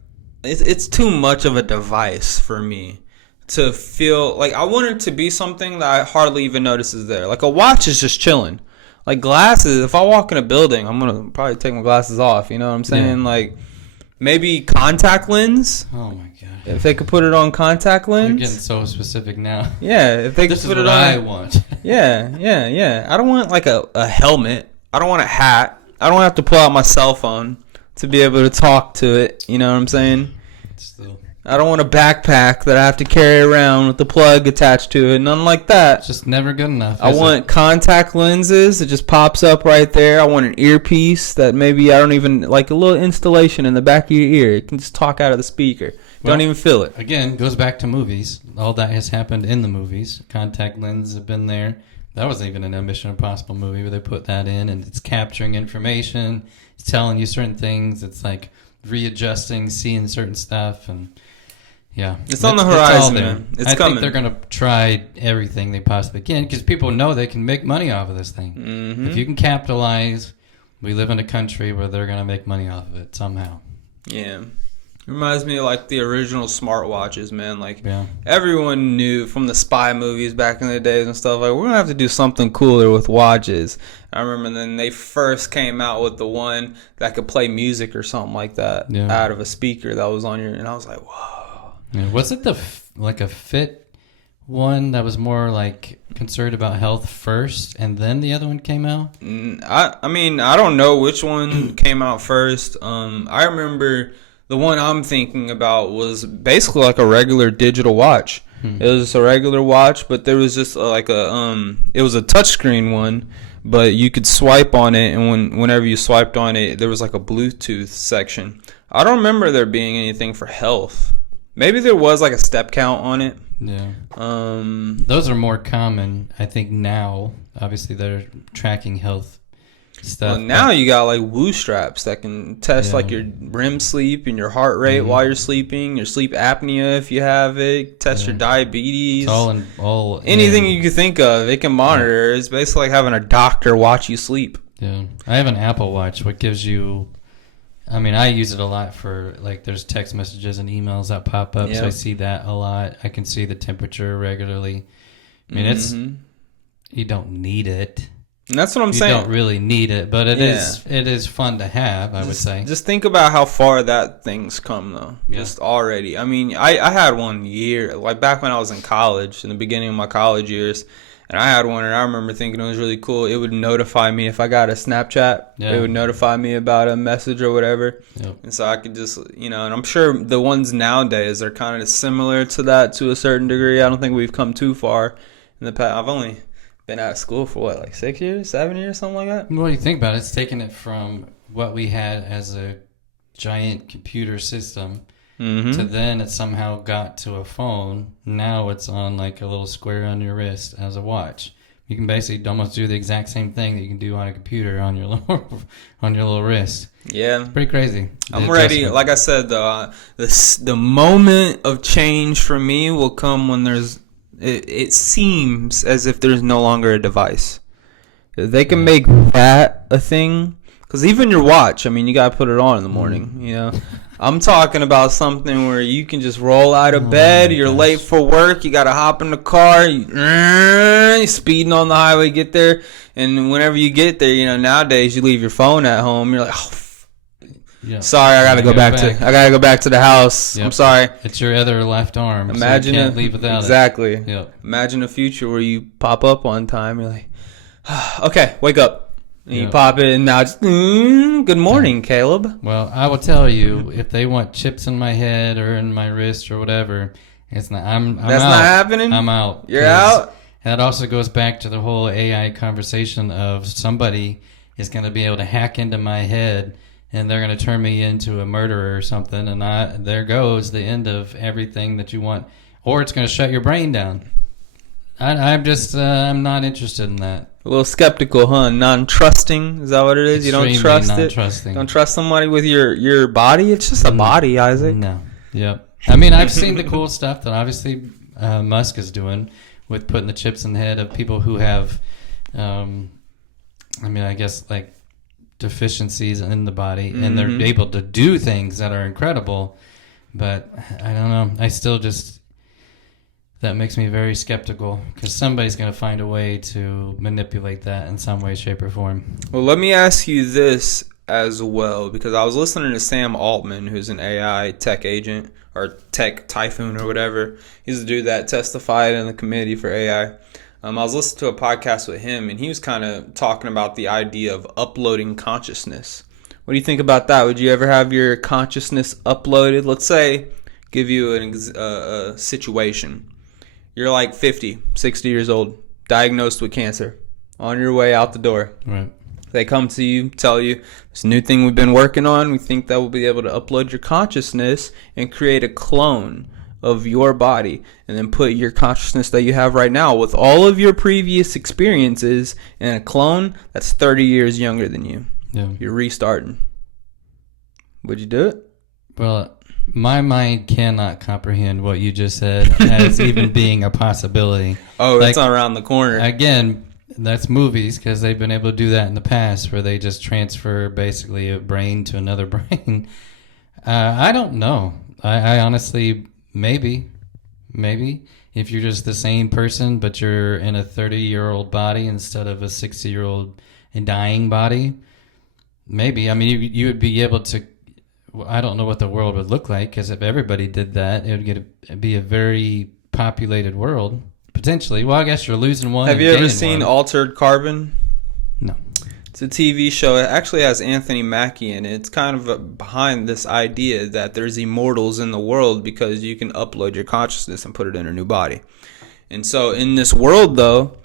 it's too much of a device for me to feel like I want it to be something that I hardly even notice is there. Like a watch is just chilling. Like glasses, if I walk in a building, I'm going to probably take my glasses off. You know what I'm saying? Yeah. Like maybe contact lens. Oh my God. If they could put it on contact lens. You're getting so specific now. Yeah. If they could put it on. I want. Yeah. I don't want like a helmet. I don't want a hat. I don't have to pull out my cell phone to be able to talk to it. You know what I'm saying? Still, I don't want a backpack that I have to carry around with the plug attached to it. None like that. it's just never good enough. I want contact lenses that just pops up right there. I want an earpiece that maybe I don't even, like a little installation in the back of your ear. It can just talk out of the speaker. Don't even feel it. Again, goes back to movies. All that has happened in the movies. Contact lenses have been there. That wasn't even in a Mission Impossible movie where they put that in, and it's capturing information. It's telling you certain things. It's like readjusting, seeing certain stuff, and yeah, it's on the horizon, it's man. It's I coming. think they're gonna try everything they possibly can because people know they can make money off of this thing. Mm-hmm. If you can capitalize, we live in a country where they're gonna make money off of it somehow. Yeah. Reminds me of like the original smartwatches, man. Like Yeah. everyone knew from the spy movies back in the days and stuff. Like we're gonna have to do something cooler with watches. I remember then they first came out with the one that could play music or something like that out of a speaker that was on your. And I was like, whoa. Yeah. Was it like a Fit one that was more like concerned about health first, and then the other one came out? I mean I don't know which one came out first. I remember. The one I'm thinking about was basically like a regular digital watch. It was a regular watch, but there was just like it was a touchscreen one, but you could swipe on it, and whenever you swiped on it, there was like a Bluetooth section. I don't remember there being anything for health. Maybe there was like a step count on it. Yeah. Those are more common, I think, now. Obviously, they're tracking health stuff. Well, now you got like Woo straps that can test like your REM sleep and your heart rate while you're sleeping, your sleep apnea if you have it, test your diabetes. It's all anything you can think of, it can monitor. It's basically like having a doctor watch you sleep. Yeah, I have an Apple Watch. What gives you? I mean, I use it a lot for like there's text messages and emails that pop up, so I see that a lot. I can see the temperature regularly. I mean, it's you don't need it. And that's what I'm saying. You don't really need it, but it is fun to have, I would say. Just think about how far that thing's come, though. Yeah. Just already. I mean, I had one year, like back when I was in college, in the beginning of my college years, and I had one, and I remember thinking it was really cool. It would notify me if I got a Snapchat. Yeah. It would notify me about a message or whatever. Yep. And so I could just, and I'm sure the ones nowadays are kind of similar to that to a certain degree. I don't think we've come too far in the past. I've only been out of school for what, like 6 years, 7 years, something like that? Well, you think about it, it's taking it from what we had as a giant computer system to then it somehow got to a phone. Now it's on like a little square on your wrist as a watch. You can basically almost do the exact same thing that you can do on a computer on your little wrist. Yeah, it's pretty crazy. I'm ready. Like I said, the moment of change for me will come when there's. It seems as if there's no longer a device. They can make that a thing. Because even your watch, I mean, you got to put it on in the morning, I'm talking about something where you can just roll out of bed. You're late for work. You got to hop in the car. You're speeding on the highway, get there. And whenever you get there, nowadays you leave your phone at home. You're like, sorry, I gotta go back to the house. Yep. I'm sorry. It's your other left arm. Imagine so you can't leave without exactly. it. Yep. Imagine a future where you pop up on time. You're like, okay, wake up. And you pop it, and now it's good morning, Caleb. Well, I will tell you, if they want chips in my head or in my wrist or whatever, it's not. I'm That's out. not happening. I'm out. You're out. That also goes back to the whole AI conversation of somebody is going to be able to hack into my head. And they're going to turn me into a murderer or something, and there goes the end of everything that you want. Or it's going to shut your brain down. I'm not interested in that. A little skeptical, huh? Non-trusting, is that what it is? Extremely you don't trust non-trusting. it? Don't trust somebody with your body? It's just a body, Isaac. No. Yep. I mean, I've seen the cool stuff that obviously Musk is doing with putting the chips in the head of people who have, I guess, like, deficiencies in the body, and they're able to do things that are incredible, but I don't know, I still just, that makes me very skeptical because somebody's going to find a way to manipulate that in some way, shape, or form. Well, let me ask you this as well, because I was listening to Sam Altman, who's an AI tech agent or tech typhoon or whatever. He's the dude that testified in the committee for AI. I was listening to a podcast with him, and he was kind of talking about the idea of uploading consciousness. What do you think about that? Would you ever have your consciousness uploaded? Let's say Give you a situation. You're like 50, 60 years old, diagnosed with cancer, on your way out the door. Right. They come to you, tell you, this new thing we've been working on, we think that we'll be able to upload your consciousness and create a clone of your body, and then put your consciousness that you have right now with all of your previous experiences in a clone that's 30 years younger than you. Yeah. You're restarting. Would you do it? Well, my mind cannot comprehend what you just said as even being a possibility. Oh, it's around the corner. Again, that's movies, because they've been able to do that in the past, where they just transfer basically a brain to another brain. I don't know. I honestly, maybe if you're just the same person, but you're in a 30-year-old body instead of a 60-year-old dying body, maybe. I mean, you would be able to. I don't know what the world would look like, because if everybody did that, it would be a very populated world, potentially. Well, I guess you're losing one. Have you ever seen Altered Carbon? No. It's a TV show. It actually has Anthony Mackie in it. It's kind of behind this idea that there's immortals in the world because you can upload your consciousness and put it in a new body. And so in this world, though,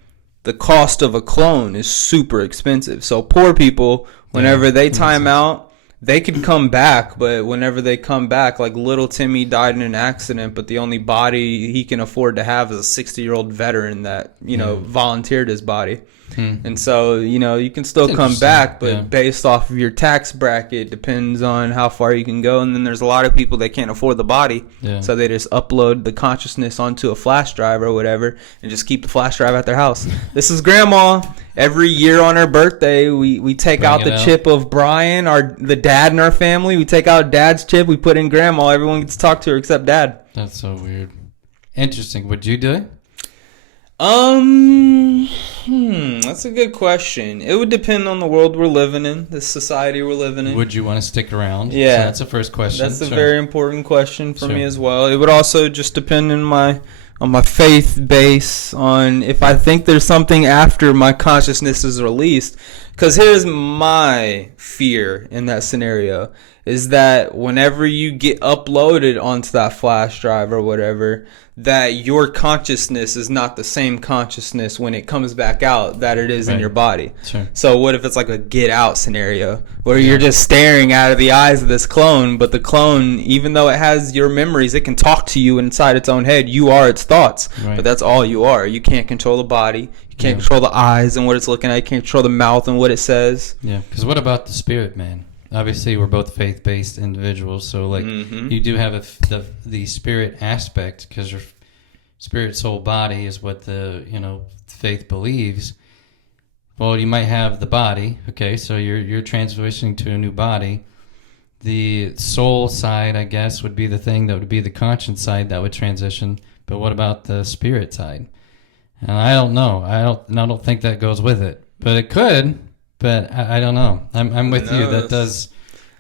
the cost of a clone is super expensive. So poor people, whenever they time out, they could come back, but whenever they come back, like little Timmy died in an accident, but the only body he can afford to have is a 60-year-old veteran that, volunteered his body. And so, you can still come back, but based off of your tax bracket, depends on how far you can go. And then there's a lot of people that can't afford the body. So they just upload the consciousness onto a flash drive or whatever and just keep the flash drive at their house. This is Grandma. Every year on her birthday, we take out the chip of Brian, the dad in our family. We take out Dad's chip. We put in Grandma. Everyone gets to talk to her except Dad. That's so weird. Interesting. Would you do it? That's a good question. It would depend on the world we're living in, the society we're living in. Would you want to stick around? Yeah. So that's the first question. That's a very important question for me as well. It would also just depend on my faith base, on if I think there's something after my consciousness is released. Because here's my fear in that scenario, is that whenever you get uploaded onto that flash drive or whatever, that your consciousness is not the same consciousness when it comes back out that it is in your body. So what if it's like a Get Out scenario where you're just staring out of the eyes of this clone, but the clone, even though it has your memories, it can talk to you inside its own head. You are its thoughts, but that's all you are. You can't control the body. You can't control the eyes and what it's looking at. You can't control the mouth and what it says. Yeah, because what about the spirit, man? Obviously, we're both faith-based individuals, so like you do have the spirit aspect, because your spirit, soul, body is what the faith believes. Well, you might have the body, okay, so you're transitioning to a new body. The soul side, I guess, would be the thing that would be the conscience side that would transition. But what about the spirit side? And I don't know. I don't think that goes with it, but it could. But I don't know. I'm with you. That does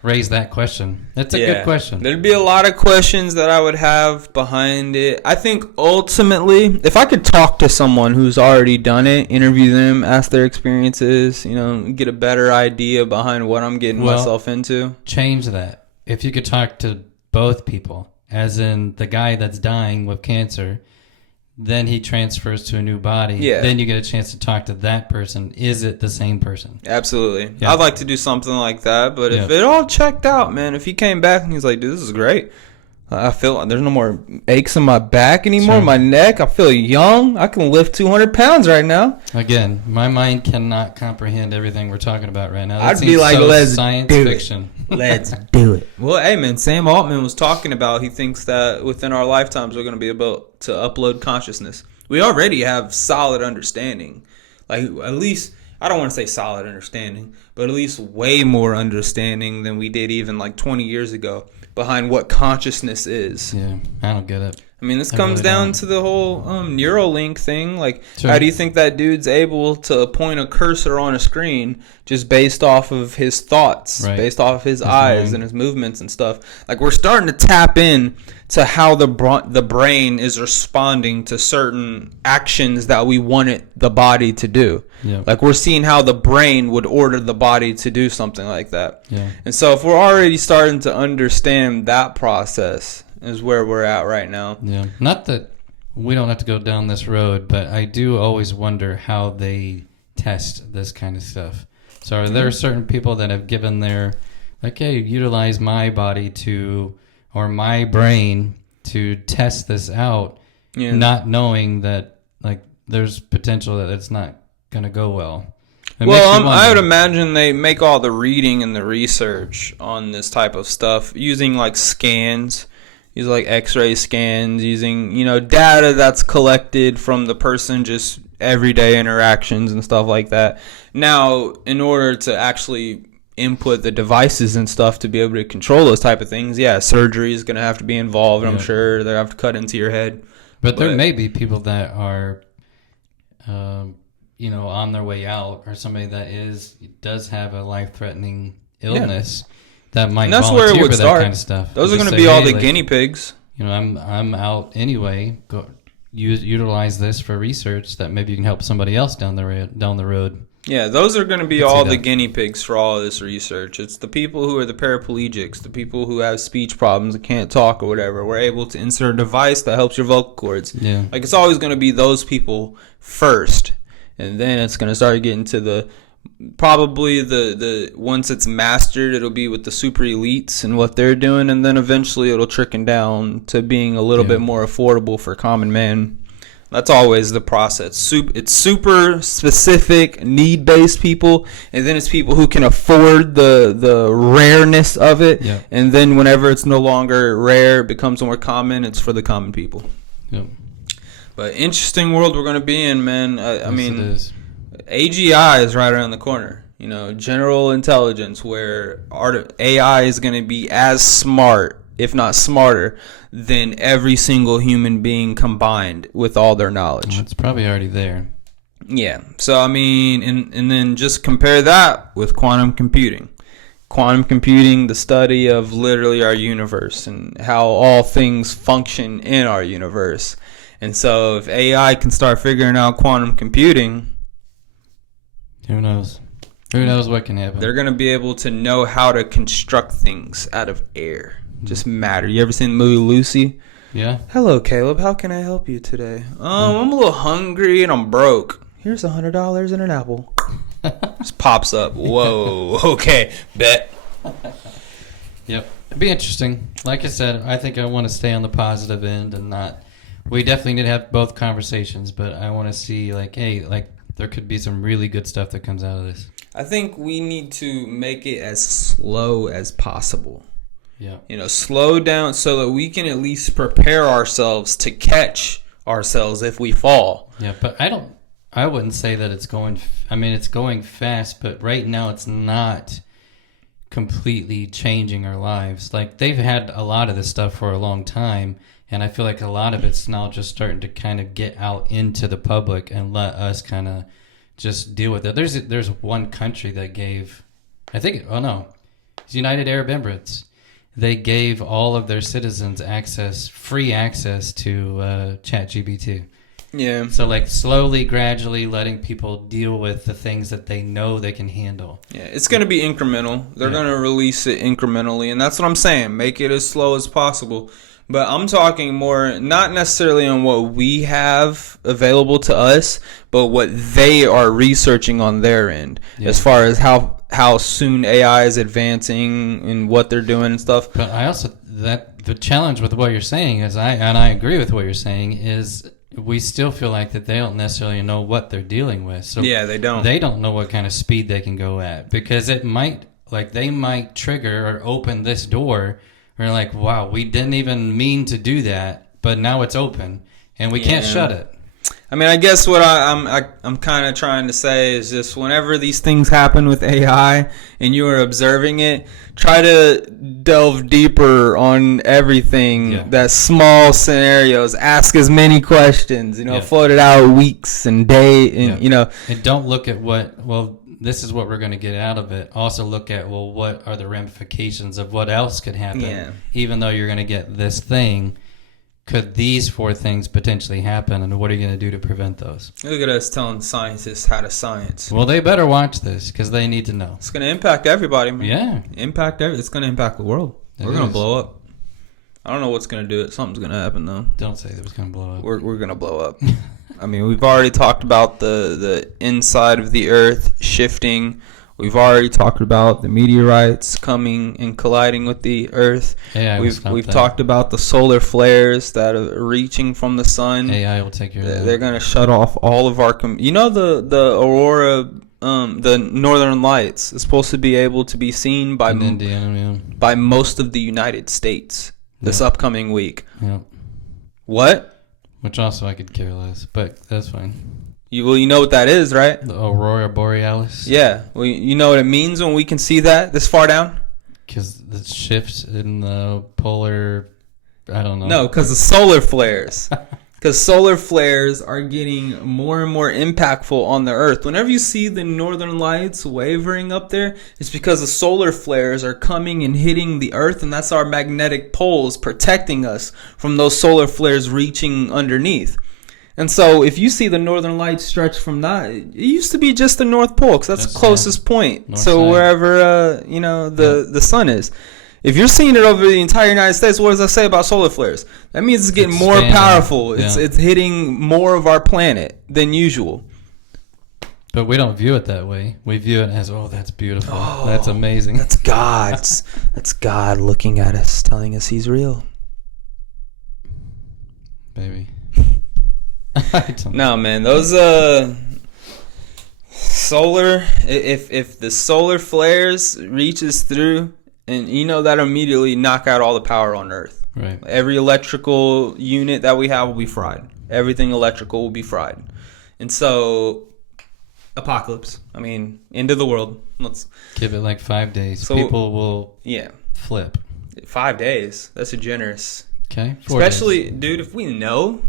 raise that question. That's a good question. There'd be a lot of questions that I would have behind it. I think ultimately, if I could talk to someone who's already done it, interview them, ask their experiences, get a better idea behind what I'm getting myself into. Change that. If you could talk to both people, as in the guy that's dying with cancer, then he transfers to a new body. Yeah. Then you get a chance to talk to that person. Is it the same person? Absolutely. Yeah. I'd like to do something like that. But if it all checked out, man, if he came back and he's like, dude, this is great. I feel like there's no more aches in my back anymore, my neck. I feel young. I can lift 200 pounds right now. Again, my mind cannot comprehend everything we're talking about right now. I'd be like, let's science do fiction. It. Let's do it. Well, hey, man, Sam Altman was talking about, he thinks that within our lifetimes we're going to be able to upload consciousness. We already have solid understanding. Like, at least, I don't want to say solid understanding, but at least way more understanding than we did even like 20 years ago behind what consciousness is. Yeah, I don't get it. I mean, this comes down to the whole Neuralink thing. Like, how do you think that dude's able to point a cursor on a screen just based off of his thoughts, based off of his eyes and his movements and stuff? Like, we're starting to tap in to how the brain is responding to certain actions that we wanted the body to do. Yeah. Like, we're seeing how the brain would order the body to do something like that. Yeah. And so if we're already starting to understand that process, is where we're at right now. Yeah. Not that we don't have to go down this road, but I do always wonder how they test this kind of stuff. So are there certain people that have given their, like, hey, utilize my body to, or my brain to test this out, not knowing that, like, there's potential that it's not going to go well? Well, I would imagine they make all the reading and the research on this type of stuff using like scans, like X-ray scans, using data that's collected from the person, just everyday interactions and stuff like that. Now, in order to actually input the devices and stuff to be able to control those type of things, surgery is going to have to be involved. I'm sure they have to cut into your head. But there may be people that are, on their way out, or somebody that does have a life-threatening illness that might volunteer for that kind of stuff. Those are going to be all the guinea pigs. I'm out anyway. Go utilize this for research that maybe you can help somebody else down the road. Yeah, those are going to be all the guinea pigs for all of this research. It's the people who are the paraplegics, the people who have speech problems and can't talk or whatever. We're able to insert a device that helps your vocal cords. Yeah. Like, it's always going to be those people first. And then it's going to start getting to the once it's mastered, it'll be with the super elites and what they're doing. And then eventually it'll trickle down to being a little bit more affordable for common man. That's always the process. It's super specific, need-based people, and then it's people who can afford the rareness of it. Yeah. And then whenever it's no longer rare, it becomes more common, it's for the common people. Yep. But interesting world we're going to be in, man. I mean, it is. AGI is right around the corner. General intelligence, where AI is going to be as smart, if not smarter, than every single human being combined with all their knowledge. It's probably already there. Yeah. So, I mean, and then just compare that with quantum computing. Quantum computing, the study of literally our universe and how all things function in our universe. And so if AI can start figuring out quantum computing, who knows? Who knows what can happen? They're going to be able to know how to construct things out of air. Just matter. You ever seen the movie Lucy? Yeah. Hello, Caleb. How can I help you today? I'm a little hungry and I'm broke. Here's $100 and an apple. Just pops up. Whoa. Okay. Bet. Yep. It'd be interesting. Like I said, I think I want to stay on the positive end and not. We definitely need to have both conversations, but I want to see, like, hey, like, there could be some really good stuff that comes out of this. I think we need to make it as slow as possible. Yeah. Slow down so that we can at least prepare ourselves to catch ourselves if we fall. Yeah, but I wouldn't say that it's going, it's going fast, but right now it's not completely changing our lives. Like, they've had a lot of this stuff for a long time, and I feel like a lot of it's now just starting to kind of get out into the public and let us kind of just deal with it. There's one country that gave, it's United Arab Emirates. They gave all of their citizens free access to ChatGPT. Yeah. So, like, slowly, gradually letting people deal with the things that they know they can handle. Yeah, it's going to be incremental. They're going to release it incrementally, and that's what I'm saying. Make it as slow as possible. But I'm talking more, not necessarily on what we have available to us, but what they are researching on their end, as far as how soon AI is advancing and what they're doing and stuff. But I also, the challenge with what you're saying is, I agree with what you're saying, is we still feel like that they don't necessarily know what they're dealing with. So yeah, they don't. They don't know what kind of speed they can go at, because it might, like, they might trigger or open this door. We're like, wow, we didn't even mean to do that, but now it's open, and we can't shut it. I mean, I guess what I'm kind of trying to say is just whenever these things happen with AI and you are observing it, try to delve deeper on everything. Yeah. That small scenarios, ask as many questions, float it out weeks and days, And don't look at this is what we're going to get out of it. Also look at, what are the ramifications of what else could happen? Yeah. Even though you're going to get this thing, could these 4 things potentially happen, and what are you going to do to prevent those? Look at us telling scientists how to science. Well, they better watch this, because they need to know. It's going to impact everybody, man. Yeah. It's going to impact the world. We're going to blow up. I don't know what's gonna do it. Something's gonna happen though. Don't say that was gonna blow up. We're gonna blow up. I mean, we've already talked about the inside of the Earth shifting. We've already talked about the meteorites coming and colliding with the Earth. We've talked about the solar flares that are reaching from the sun. AI will take care of that. They're gonna shut off all of our. The aurora, the northern lights is supposed to be able to be seen by Indiana, by most of the United States this upcoming week. Yep. What? Which also I could care less, but that's fine. You know what that is, right? The Aurora Borealis? Yeah. Well, you know what it means when we can see that this far down? Because the shifts in the polar... I don't know. No, because the solar flares. Because solar flares are getting more and more impactful on the Earth. Whenever you see the northern lights wavering up there, it's because the solar flares are coming and hitting the Earth, and that's our magnetic poles protecting us from those solar flares reaching underneath. And so if you see the northern lights stretch from that, it used to be just the North Pole, because that's the closest point. North so side. wherever the sun is. If you're seeing it over the entire United States, what does that say about solar flares? That means it's getting more powerful. It's hitting more of our planet than usual. But we don't view it that way. We view it as, oh, that's beautiful. Oh, that's amazing. That's God. That's God looking at us, telling us He's real. Baby. No, man. Those solar. If the solar flares reaches through. And that'll immediately knock out all the power on Earth. Right. Every electrical unit that we have will be fried. Everything electrical will be fried. And so, apocalypse. I mean, end of the world. Let's give it like 5 days. So, people will flip. 5 days. That's a generous. Okay. 4 Especially, days. Dude, if we know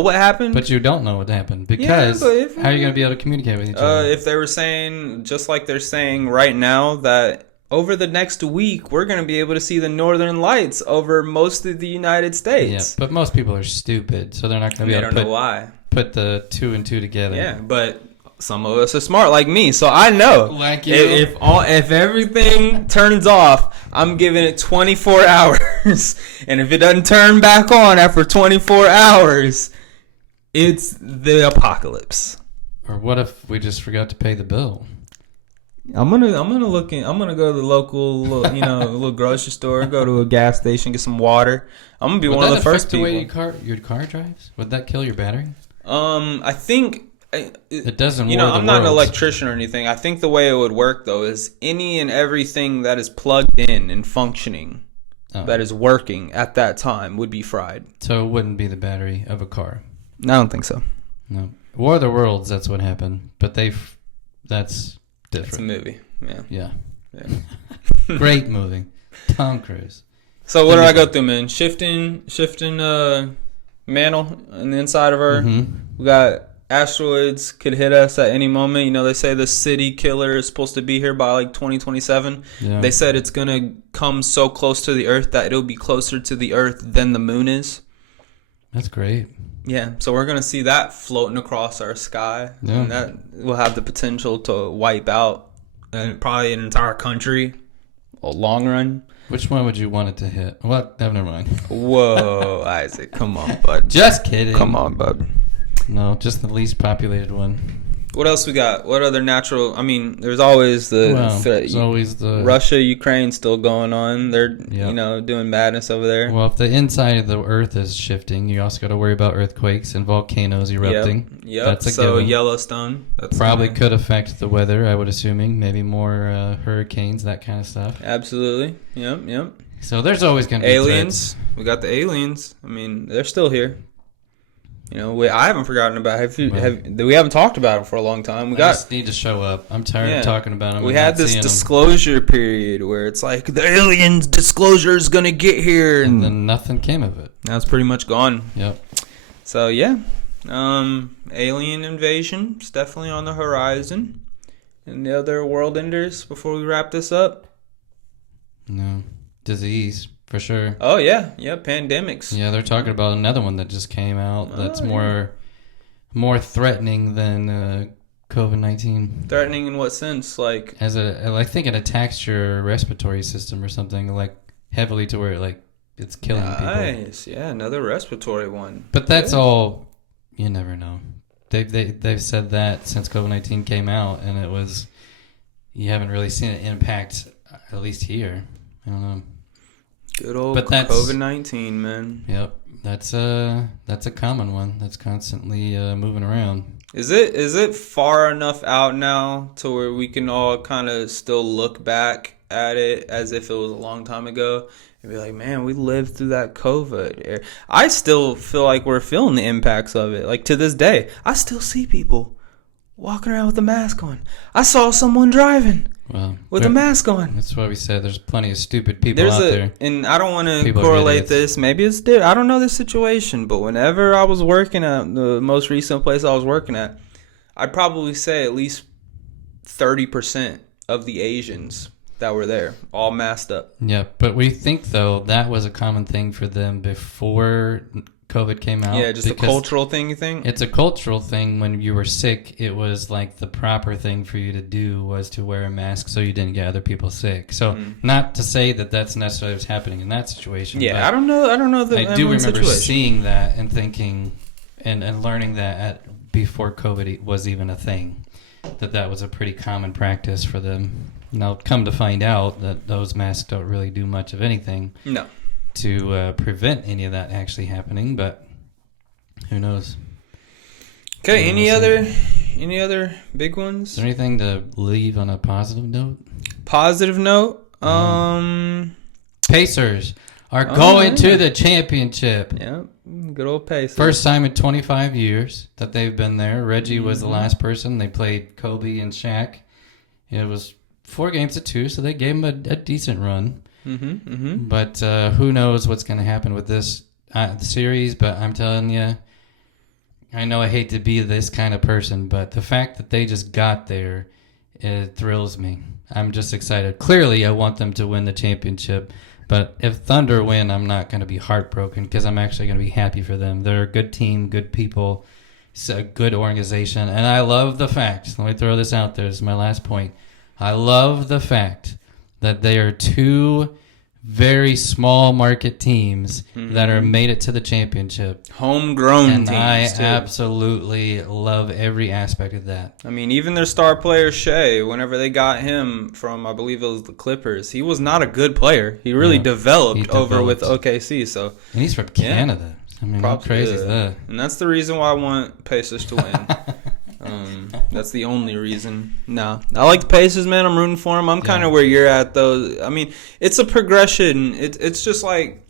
what happened. But you don't know what happened because how are you going to be able to communicate with each other? If they were saying, just like they're saying right now, that over the next week, we're going to be able to see the northern lights over most of the United States. Yeah, but most people are stupid, so they're not going to be able to put the 2 and 2 together. Yeah, but some of us are smart like me, so I know. Like you. If everything turns off, I'm giving it 24 hours. And if it doesn't turn back on after 24 hours, it's the apocalypse. Or what if we just forgot to pay the bill? I'm gonna go to the local little grocery store, go to a gas station, get some water. I'm gonna be one of the first people. Would that affect the way your car drives? Would that kill your battery? I think it doesn't. I'm not an electrician or anything. I think the way it would work though is any and everything that is plugged in and functioning, that is working at that time, would be fried. So it wouldn't be the battery of a car. I don't think so. No. War of the Worlds. That's what happened. But that's different. It's a movie. Yeah. Great movie. Tom Cruise. So what do I go through, man? Shifting mantle on the inside of Earth. Mm-hmm. We got asteroids could hit us at any moment. They say the city killer is supposed to be here by like 2027. Yeah. They said it's going to come so close to the Earth that it'll be closer to the Earth than the moon is. That's great. Yeah, so we're going to see that floating across our sky. Yeah. And that will have the potential to wipe out probably an entire country a long run. Which one would you want it to hit? What? Never mind. Whoa, Isaac. Come on, bud. Just kidding. Come on, bud. No, just the least populated one. What else we got? What other natural... I mean, there's always the... There's always the... Russia, Ukraine still going on. They're, doing madness over there. Well, if the inside of the Earth is shifting, you also got to worry about earthquakes and volcanoes erupting. Yep. That's a so given. Yellowstone. That's probably could affect the weather, I would assuming. Maybe more hurricanes, that kind of stuff. Absolutely. Yep. So there's always going to be aliens. threats. We got the aliens. I mean, they're still here. I haven't forgotten about it. We haven't talked about them for a long time. We just need to show up. I'm tired of talking about them. We had this disclosure period where it's like the aliens disclosure is gonna get here, and then nothing came of it. Now it's pretty much gone. Yep. So alien invasion is definitely on the horizon. And the other world enders before we wrap this up? No, disease. For sure. Oh, yeah. Yeah, pandemics. Yeah, they're talking about another one that just came out that's more threatening than COVID-19. Threatening in what sense? I think it attacks your respiratory system or something, heavily to where it, it's killing people. Nice. Yeah, another respiratory one. But that's Good. all. You never know. They've said that since COVID-19 came out, and it was. You haven't really seen it impact, at least here. I don't know. Good old But that's- COVID-19, man. Yep, that's a common one that's constantly moving around. Is it far enough out now to where we can all kind of still look back at it as if it was a long time ago and be like, man, we lived through that COVID era. I still feel like we're feeling the impacts of it. Like to this day, I still see people walking around with a mask on. I saw someone driving Well, with a mask on. That's why we said there's plenty of stupid people There's out there. and I don't want to People are correlate idiots. this. Maybe it's different. I don't know the situation, but whenever I was working at the most recent place I was working at, I'd probably say at least 30% of the Asians that were there all masked up. Yeah, but we think though that was a common thing for them before COVID came out. Yeah, just a because cultural thing, you think? It's a cultural thing. When you were sick, it was like the proper thing for you to do was to wear a mask so you didn't get other people sick. So not to say that that's necessarily what's happening in that situation. Yeah, but I don't know. I don't know the I do remember situation. seeing that and thinking and learning that before COVID was even a thing, that was a pretty common practice for them. Now, come to find out that those masks don't really do much of anything No. to prevent any of that actually happening, but who knows? Okay. Yeah, Any other big Is ones? there anything to leave on a positive note? Positive note. Pacers are Oh, going yeah. to the championship. Yeah. Good old Pacers. First time in 25 years that they've been there. Reggie was the last person. They played Kobe and Shaq. It was 4 games to 2, so they gave him a decent run. But who knows what's going to happen with this series, but I'm telling you, I know I hate to be this kind of person, but the fact that they just got there, it thrills me. I'm just excited. Clearly, I want them to win the championship, but if Thunder win, I'm not going to be heartbroken because I'm actually going to be happy for them. They're a good team, good people, it's a good organization, and I love the fact, let me throw this out there, this is my last point. I love the fact that they are 2 very small market teams that are made it to the championship. Homegrown And teams, I too. absolutely love every aspect of that. I mean, even their star player, Shea, whenever they got him from, I believe it was the Clippers, he was not a good player. He really developed over with OKC. So, And he's from Canada. I mean, how crazy is that? And that's the reason why I want Pacers to win. That's the only reason. No, I like the Pacers, man. I'm rooting for them. I'm kind of where you're at, though. I mean, it's a progression. It's just like,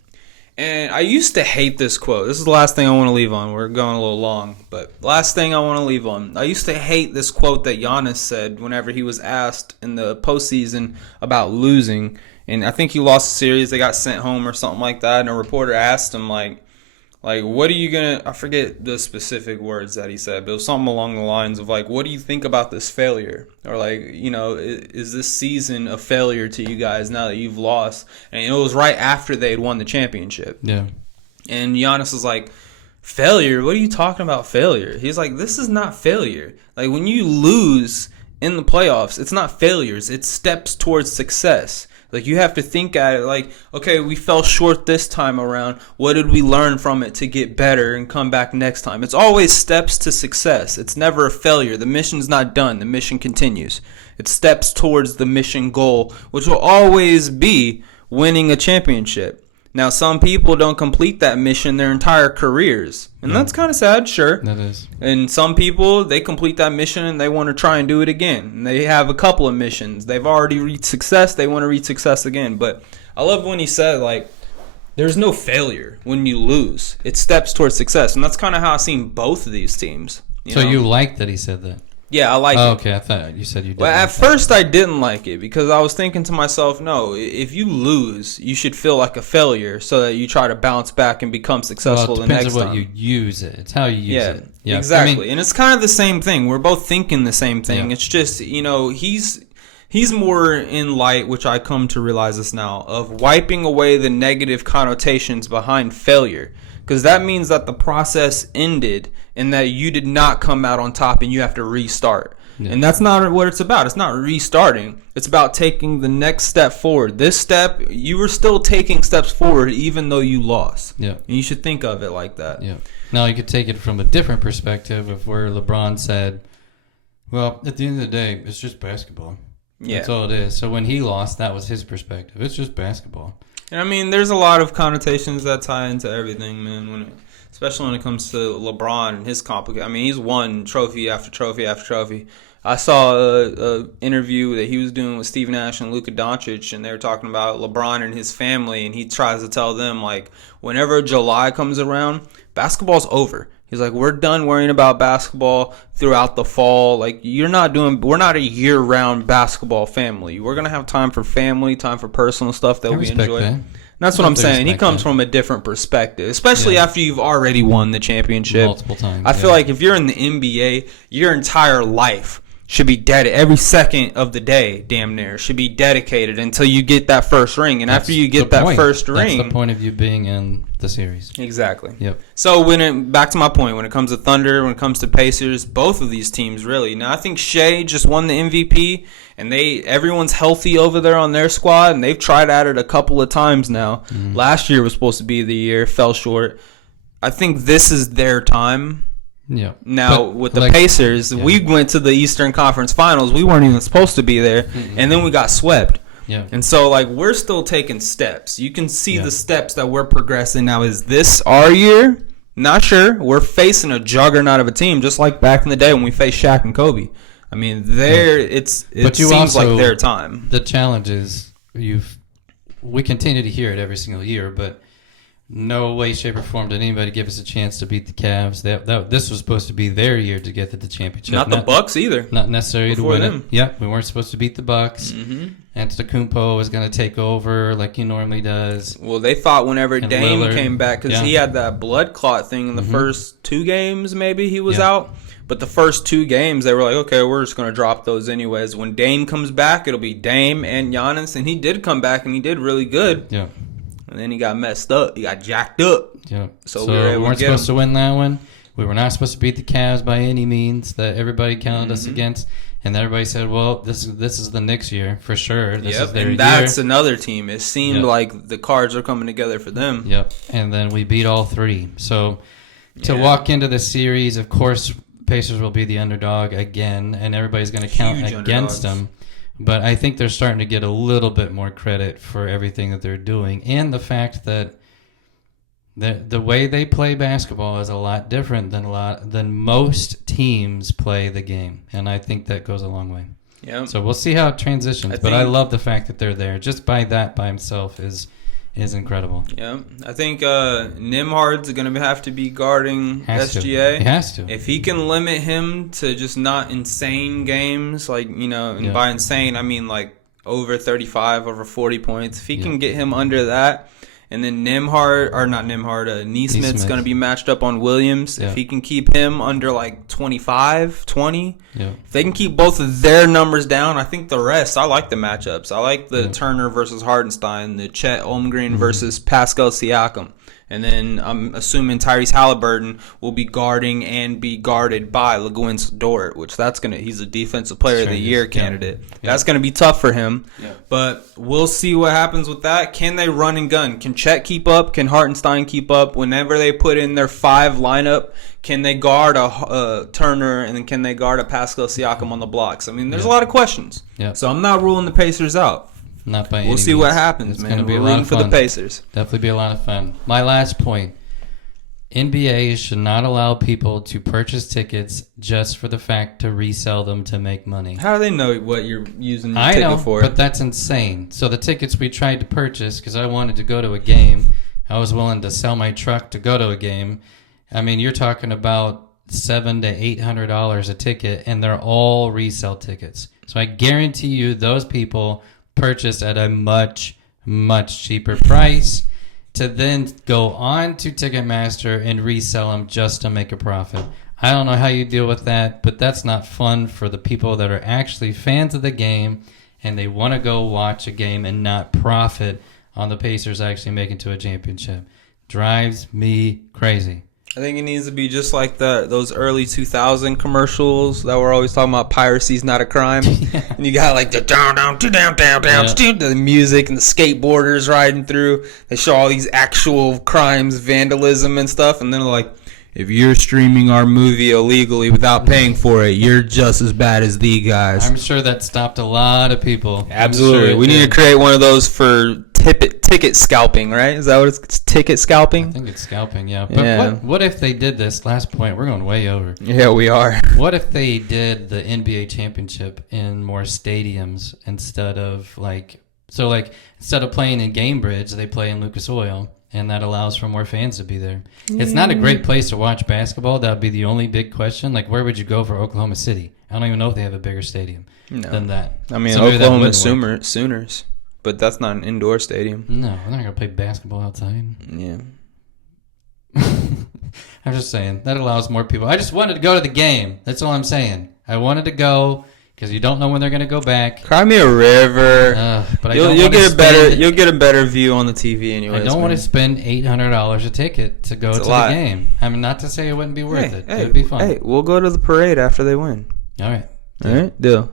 and I used to hate this quote. This is the last thing I want to leave on. We're going a little long, but last thing I want to leave on. I used to hate this quote that Giannis said whenever he was asked in the postseason about losing. And I think he lost the series. They got sent home or something like that. And a reporter asked him, like, what are you going to – I forget the specific words that he said, but it was something along the lines of, like, what do you think about this failure? Or, like, you know, is this season a failure to you guys now that you've lost? And it was right after they had won the championship. Yeah. And Giannis was like, failure? What are you talking about failure? He's like, this is not failure. Like, when you lose in the playoffs, it's not failures. It's steps towards success. Like, you have to think at it like, okay, we fell short this time around. What did we learn from it to get better and come back next time? It's always steps to success. It's never a failure. The mission's not done. The mission continues. It's steps towards the mission goal, which will always be winning a championship. Now, some people don't complete that mission their entire careers, and that's kind of sad, sure. That is. And some people, they complete that mission and they want to try and do it again. And they have a couple of missions. They've already reached success. They want to reach success again. But I love when he said, like, there's no failure when you lose. It steps towards success. And that's kind of how I've seen both of these teams. So know? you like that he said that? Yeah, I like it. Okay, I thought you said you did. Well, at first I didn't like it because I was thinking to myself, no, if you lose, you should feel like a failure so that you try to bounce back and become successful the next time. Depends on what you use it. It's how you use it. Yeah, exactly. I mean, and it's kind of the same thing. We're both thinking the same thing. Yeah. It's just, you know, he's more in light, which I come to realize this now, of wiping away the negative connotations behind failure. Because that means that the process ended and that you did not come out on top and you have to restart. Yeah. And that's not what it's about. It's not restarting. It's about taking the next step forward. This step, you were still taking steps forward even though you lost. Yeah. And you should think of it like that. Yeah. Now you could take it from a different perspective of where LeBron said, well, at the end of the day, it's just basketball. Yeah. That's all it is. So when he lost, that was his perspective. It's just basketball. And I mean, there's a lot of connotations that tie into everything, man. Especially when it comes to LeBron and his complicated. I mean, he's won trophy after trophy after trophy. I saw a interview that he was doing with Steve Nash and Luka Doncic, and they were talking about LeBron and his family, and he tries to tell them, like, whenever July comes around, basketball's over. He's like, we're done worrying about basketball throughout the fall. Like, we're not a year-round basketball family. We're going to have time for family, time for personal stuff that we enjoy. That. That's what I'm saying. He comes from a different perspective, especially after you've already won the championship. Multiple times. I feel like if you're in the NBA, your entire life should be dedicated. Every second of the day, damn near, should be dedicated until you get that first ring. And after you get that first ring... That's the point of you being in the series. Exactly. Yep. So back to my point, when it comes to Thunder, when it comes to Pacers, both of these teams really. Now, I think Shea just won the MVP, and everyone's healthy over there on their squad, and they've tried at it a couple of times now. Mm-hmm. Last year was supposed to be the year, fell short. I think this is their time. Yeah. Now, with the Pacers, we went to the Eastern Conference Finals. We weren't even supposed to be there, and then we got swept. Yeah. And so, like, we're still taking steps. You can see the steps that we're progressing. Now, is this our year? Not sure. We're facing a juggernaut of a team, just like back in the day when we faced Shaq and Kobe. I mean, it seems like their time. The challenge is we continue to hear it every single year, but no way, shape, or form did anybody give us a chance to beat the Cavs. This was supposed to be their year to get to the championship. Not the Bucks either. Not necessarily Before to win them. it. Yeah, we weren't supposed to beat the Bucks. Mm-hmm. Antetokounmpo was going to take over like he normally does. Well, they thought whenever Dame Lillard came back, because he had that blood clot thing in the first 2 games, maybe he was out. But the first 2 games, they were like, okay, we're just going to drop those anyways. When Dame comes back, it'll be Dame and Giannis. And he did come back, and he did really good. Yeah. And then he got messed up. He got jacked up. Yeah. So we weren't supposed to win that one. We were not supposed to beat the Cavs by any means that everybody counted us against. And everybody said, well, this is the Knicks' year for sure. This is their and that's another team. It seemed like the cards are coming together for them. Yep. And then we beat all 3. So to walk into the series, of course, Pacers will be the underdog again, and everybody's going to count against them. But I think they're starting to get a little bit more credit for everything that they're doing, and the fact that the way they play basketball is a lot different than most teams play the game, and I think that goes a long way. Yeah. So we'll see how it transitions, but I love the fact that they're there. Just by himself is incredible. Yeah, I think Nimhard's going to have to be guarding SGA. He has to. If he can limit him to just not insane games, like, and by insane, I mean like over 35, over 40 points. If he can get him under that, and then Neesmith's going to be matched up on Williams. Yeah. If he can keep him under like 25, 20, if they can keep both of their numbers down, I think the rest, I like the matchups. I like the Turner versus Hardenstein, the Chet Holmgren versus Pascal Siakam. And then I'm assuming Tyrese Halliburton will be guarding and be guarded by LeGuin Dort, which he's a defensive player of the year candidate. Yeah. That's going to be tough for him. Yeah. But we'll see what happens with that. Can they run and gun? Can Chet keep up? Can Hartenstein keep up? Whenever they put in their 5 lineup, can they guard a Turner, and then can they guard a Pascal Siakam on the blocks? I mean, there's a lot of questions. Yeah. So I'm not ruling the Pacers out. Not by any We'll see means. what happens, it's man. We're rooting for the Pacers. Definitely be a lot of fun. My last point. NBA should not allow people to purchase tickets just for the fact to resell them to make money. How do they know what you're using your ticket for? But that's insane. So the tickets we tried to purchase, because I wanted to go to a game, I was willing to sell my truck to go to a game. I mean, you're talking about $700 to $800 a ticket, and they're all resale tickets. So I guarantee you those people purchased at a much, much cheaper price to then go on to Ticketmaster and resell them just to make a profit. I don't know how you deal with that, but that's not fun for the people that are actually fans of the game and they want to go watch a game and not profit on the Pacers actually making to a championship. Drives me crazy. I think it needs to be just like those early 2000 commercials that were always talking about piracy's not a crime. And you got like the down, the music and the skateboarders riding through. They show all these actual crimes, vandalism and stuff. And then they're like, if you're streaming our movie illegally without paying for it, you're just as bad as the guys. I'm sure that stopped a lot of people. Absolutely. Sure we need to create one of those for ticket scalping, right? Is that what it's ticket scalping? I think it's scalping, yeah. But what if they did this? Last point, we're going way over. Yeah, we are. What if they did the NBA championship in more stadiums instead of instead of playing in Gamebridge, they play in Lucas Oil, and that allows for more fans to be there. It's not a great place to watch basketball. That would be the only big question. Like, where would you go for Oklahoma City? I don't even know if they have a bigger stadium than that. I mean, so Oklahoma Sooners, but that's not an indoor stadium. No, they're not going to play basketball outside. Yeah. I'm just saying, that allows more people. I just wanted to go to the game. That's all I'm saying. I wanted to go because you don't know when they're going to go back. Cry me a river. But you'll get a better view on the TV anyway. I don't want to spend $800 a ticket to go to the game. I mean, not to say it wouldn't be worth it. It would be fun. Hey, we'll go to the parade after they win. All right. All right. Deal.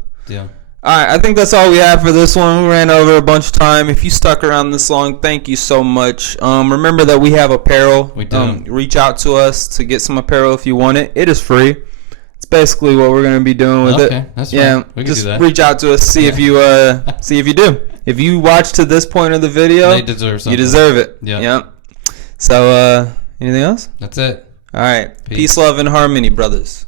All right, I think that's all we have for this one. We ran over a bunch of time. If you stuck around this long, thank you so much. Remember that we have apparel. We do. Reach out to us to get some apparel if you want it. It is free. It's basically what we're going to be doing with it. Okay, that's fine. We can just do that. Reach out to us, see if you do. If you watch to this point of the video, they deserve something. You deserve it. Yeah. So, anything else? That's it. All right. Peace, love, and harmony, brothers.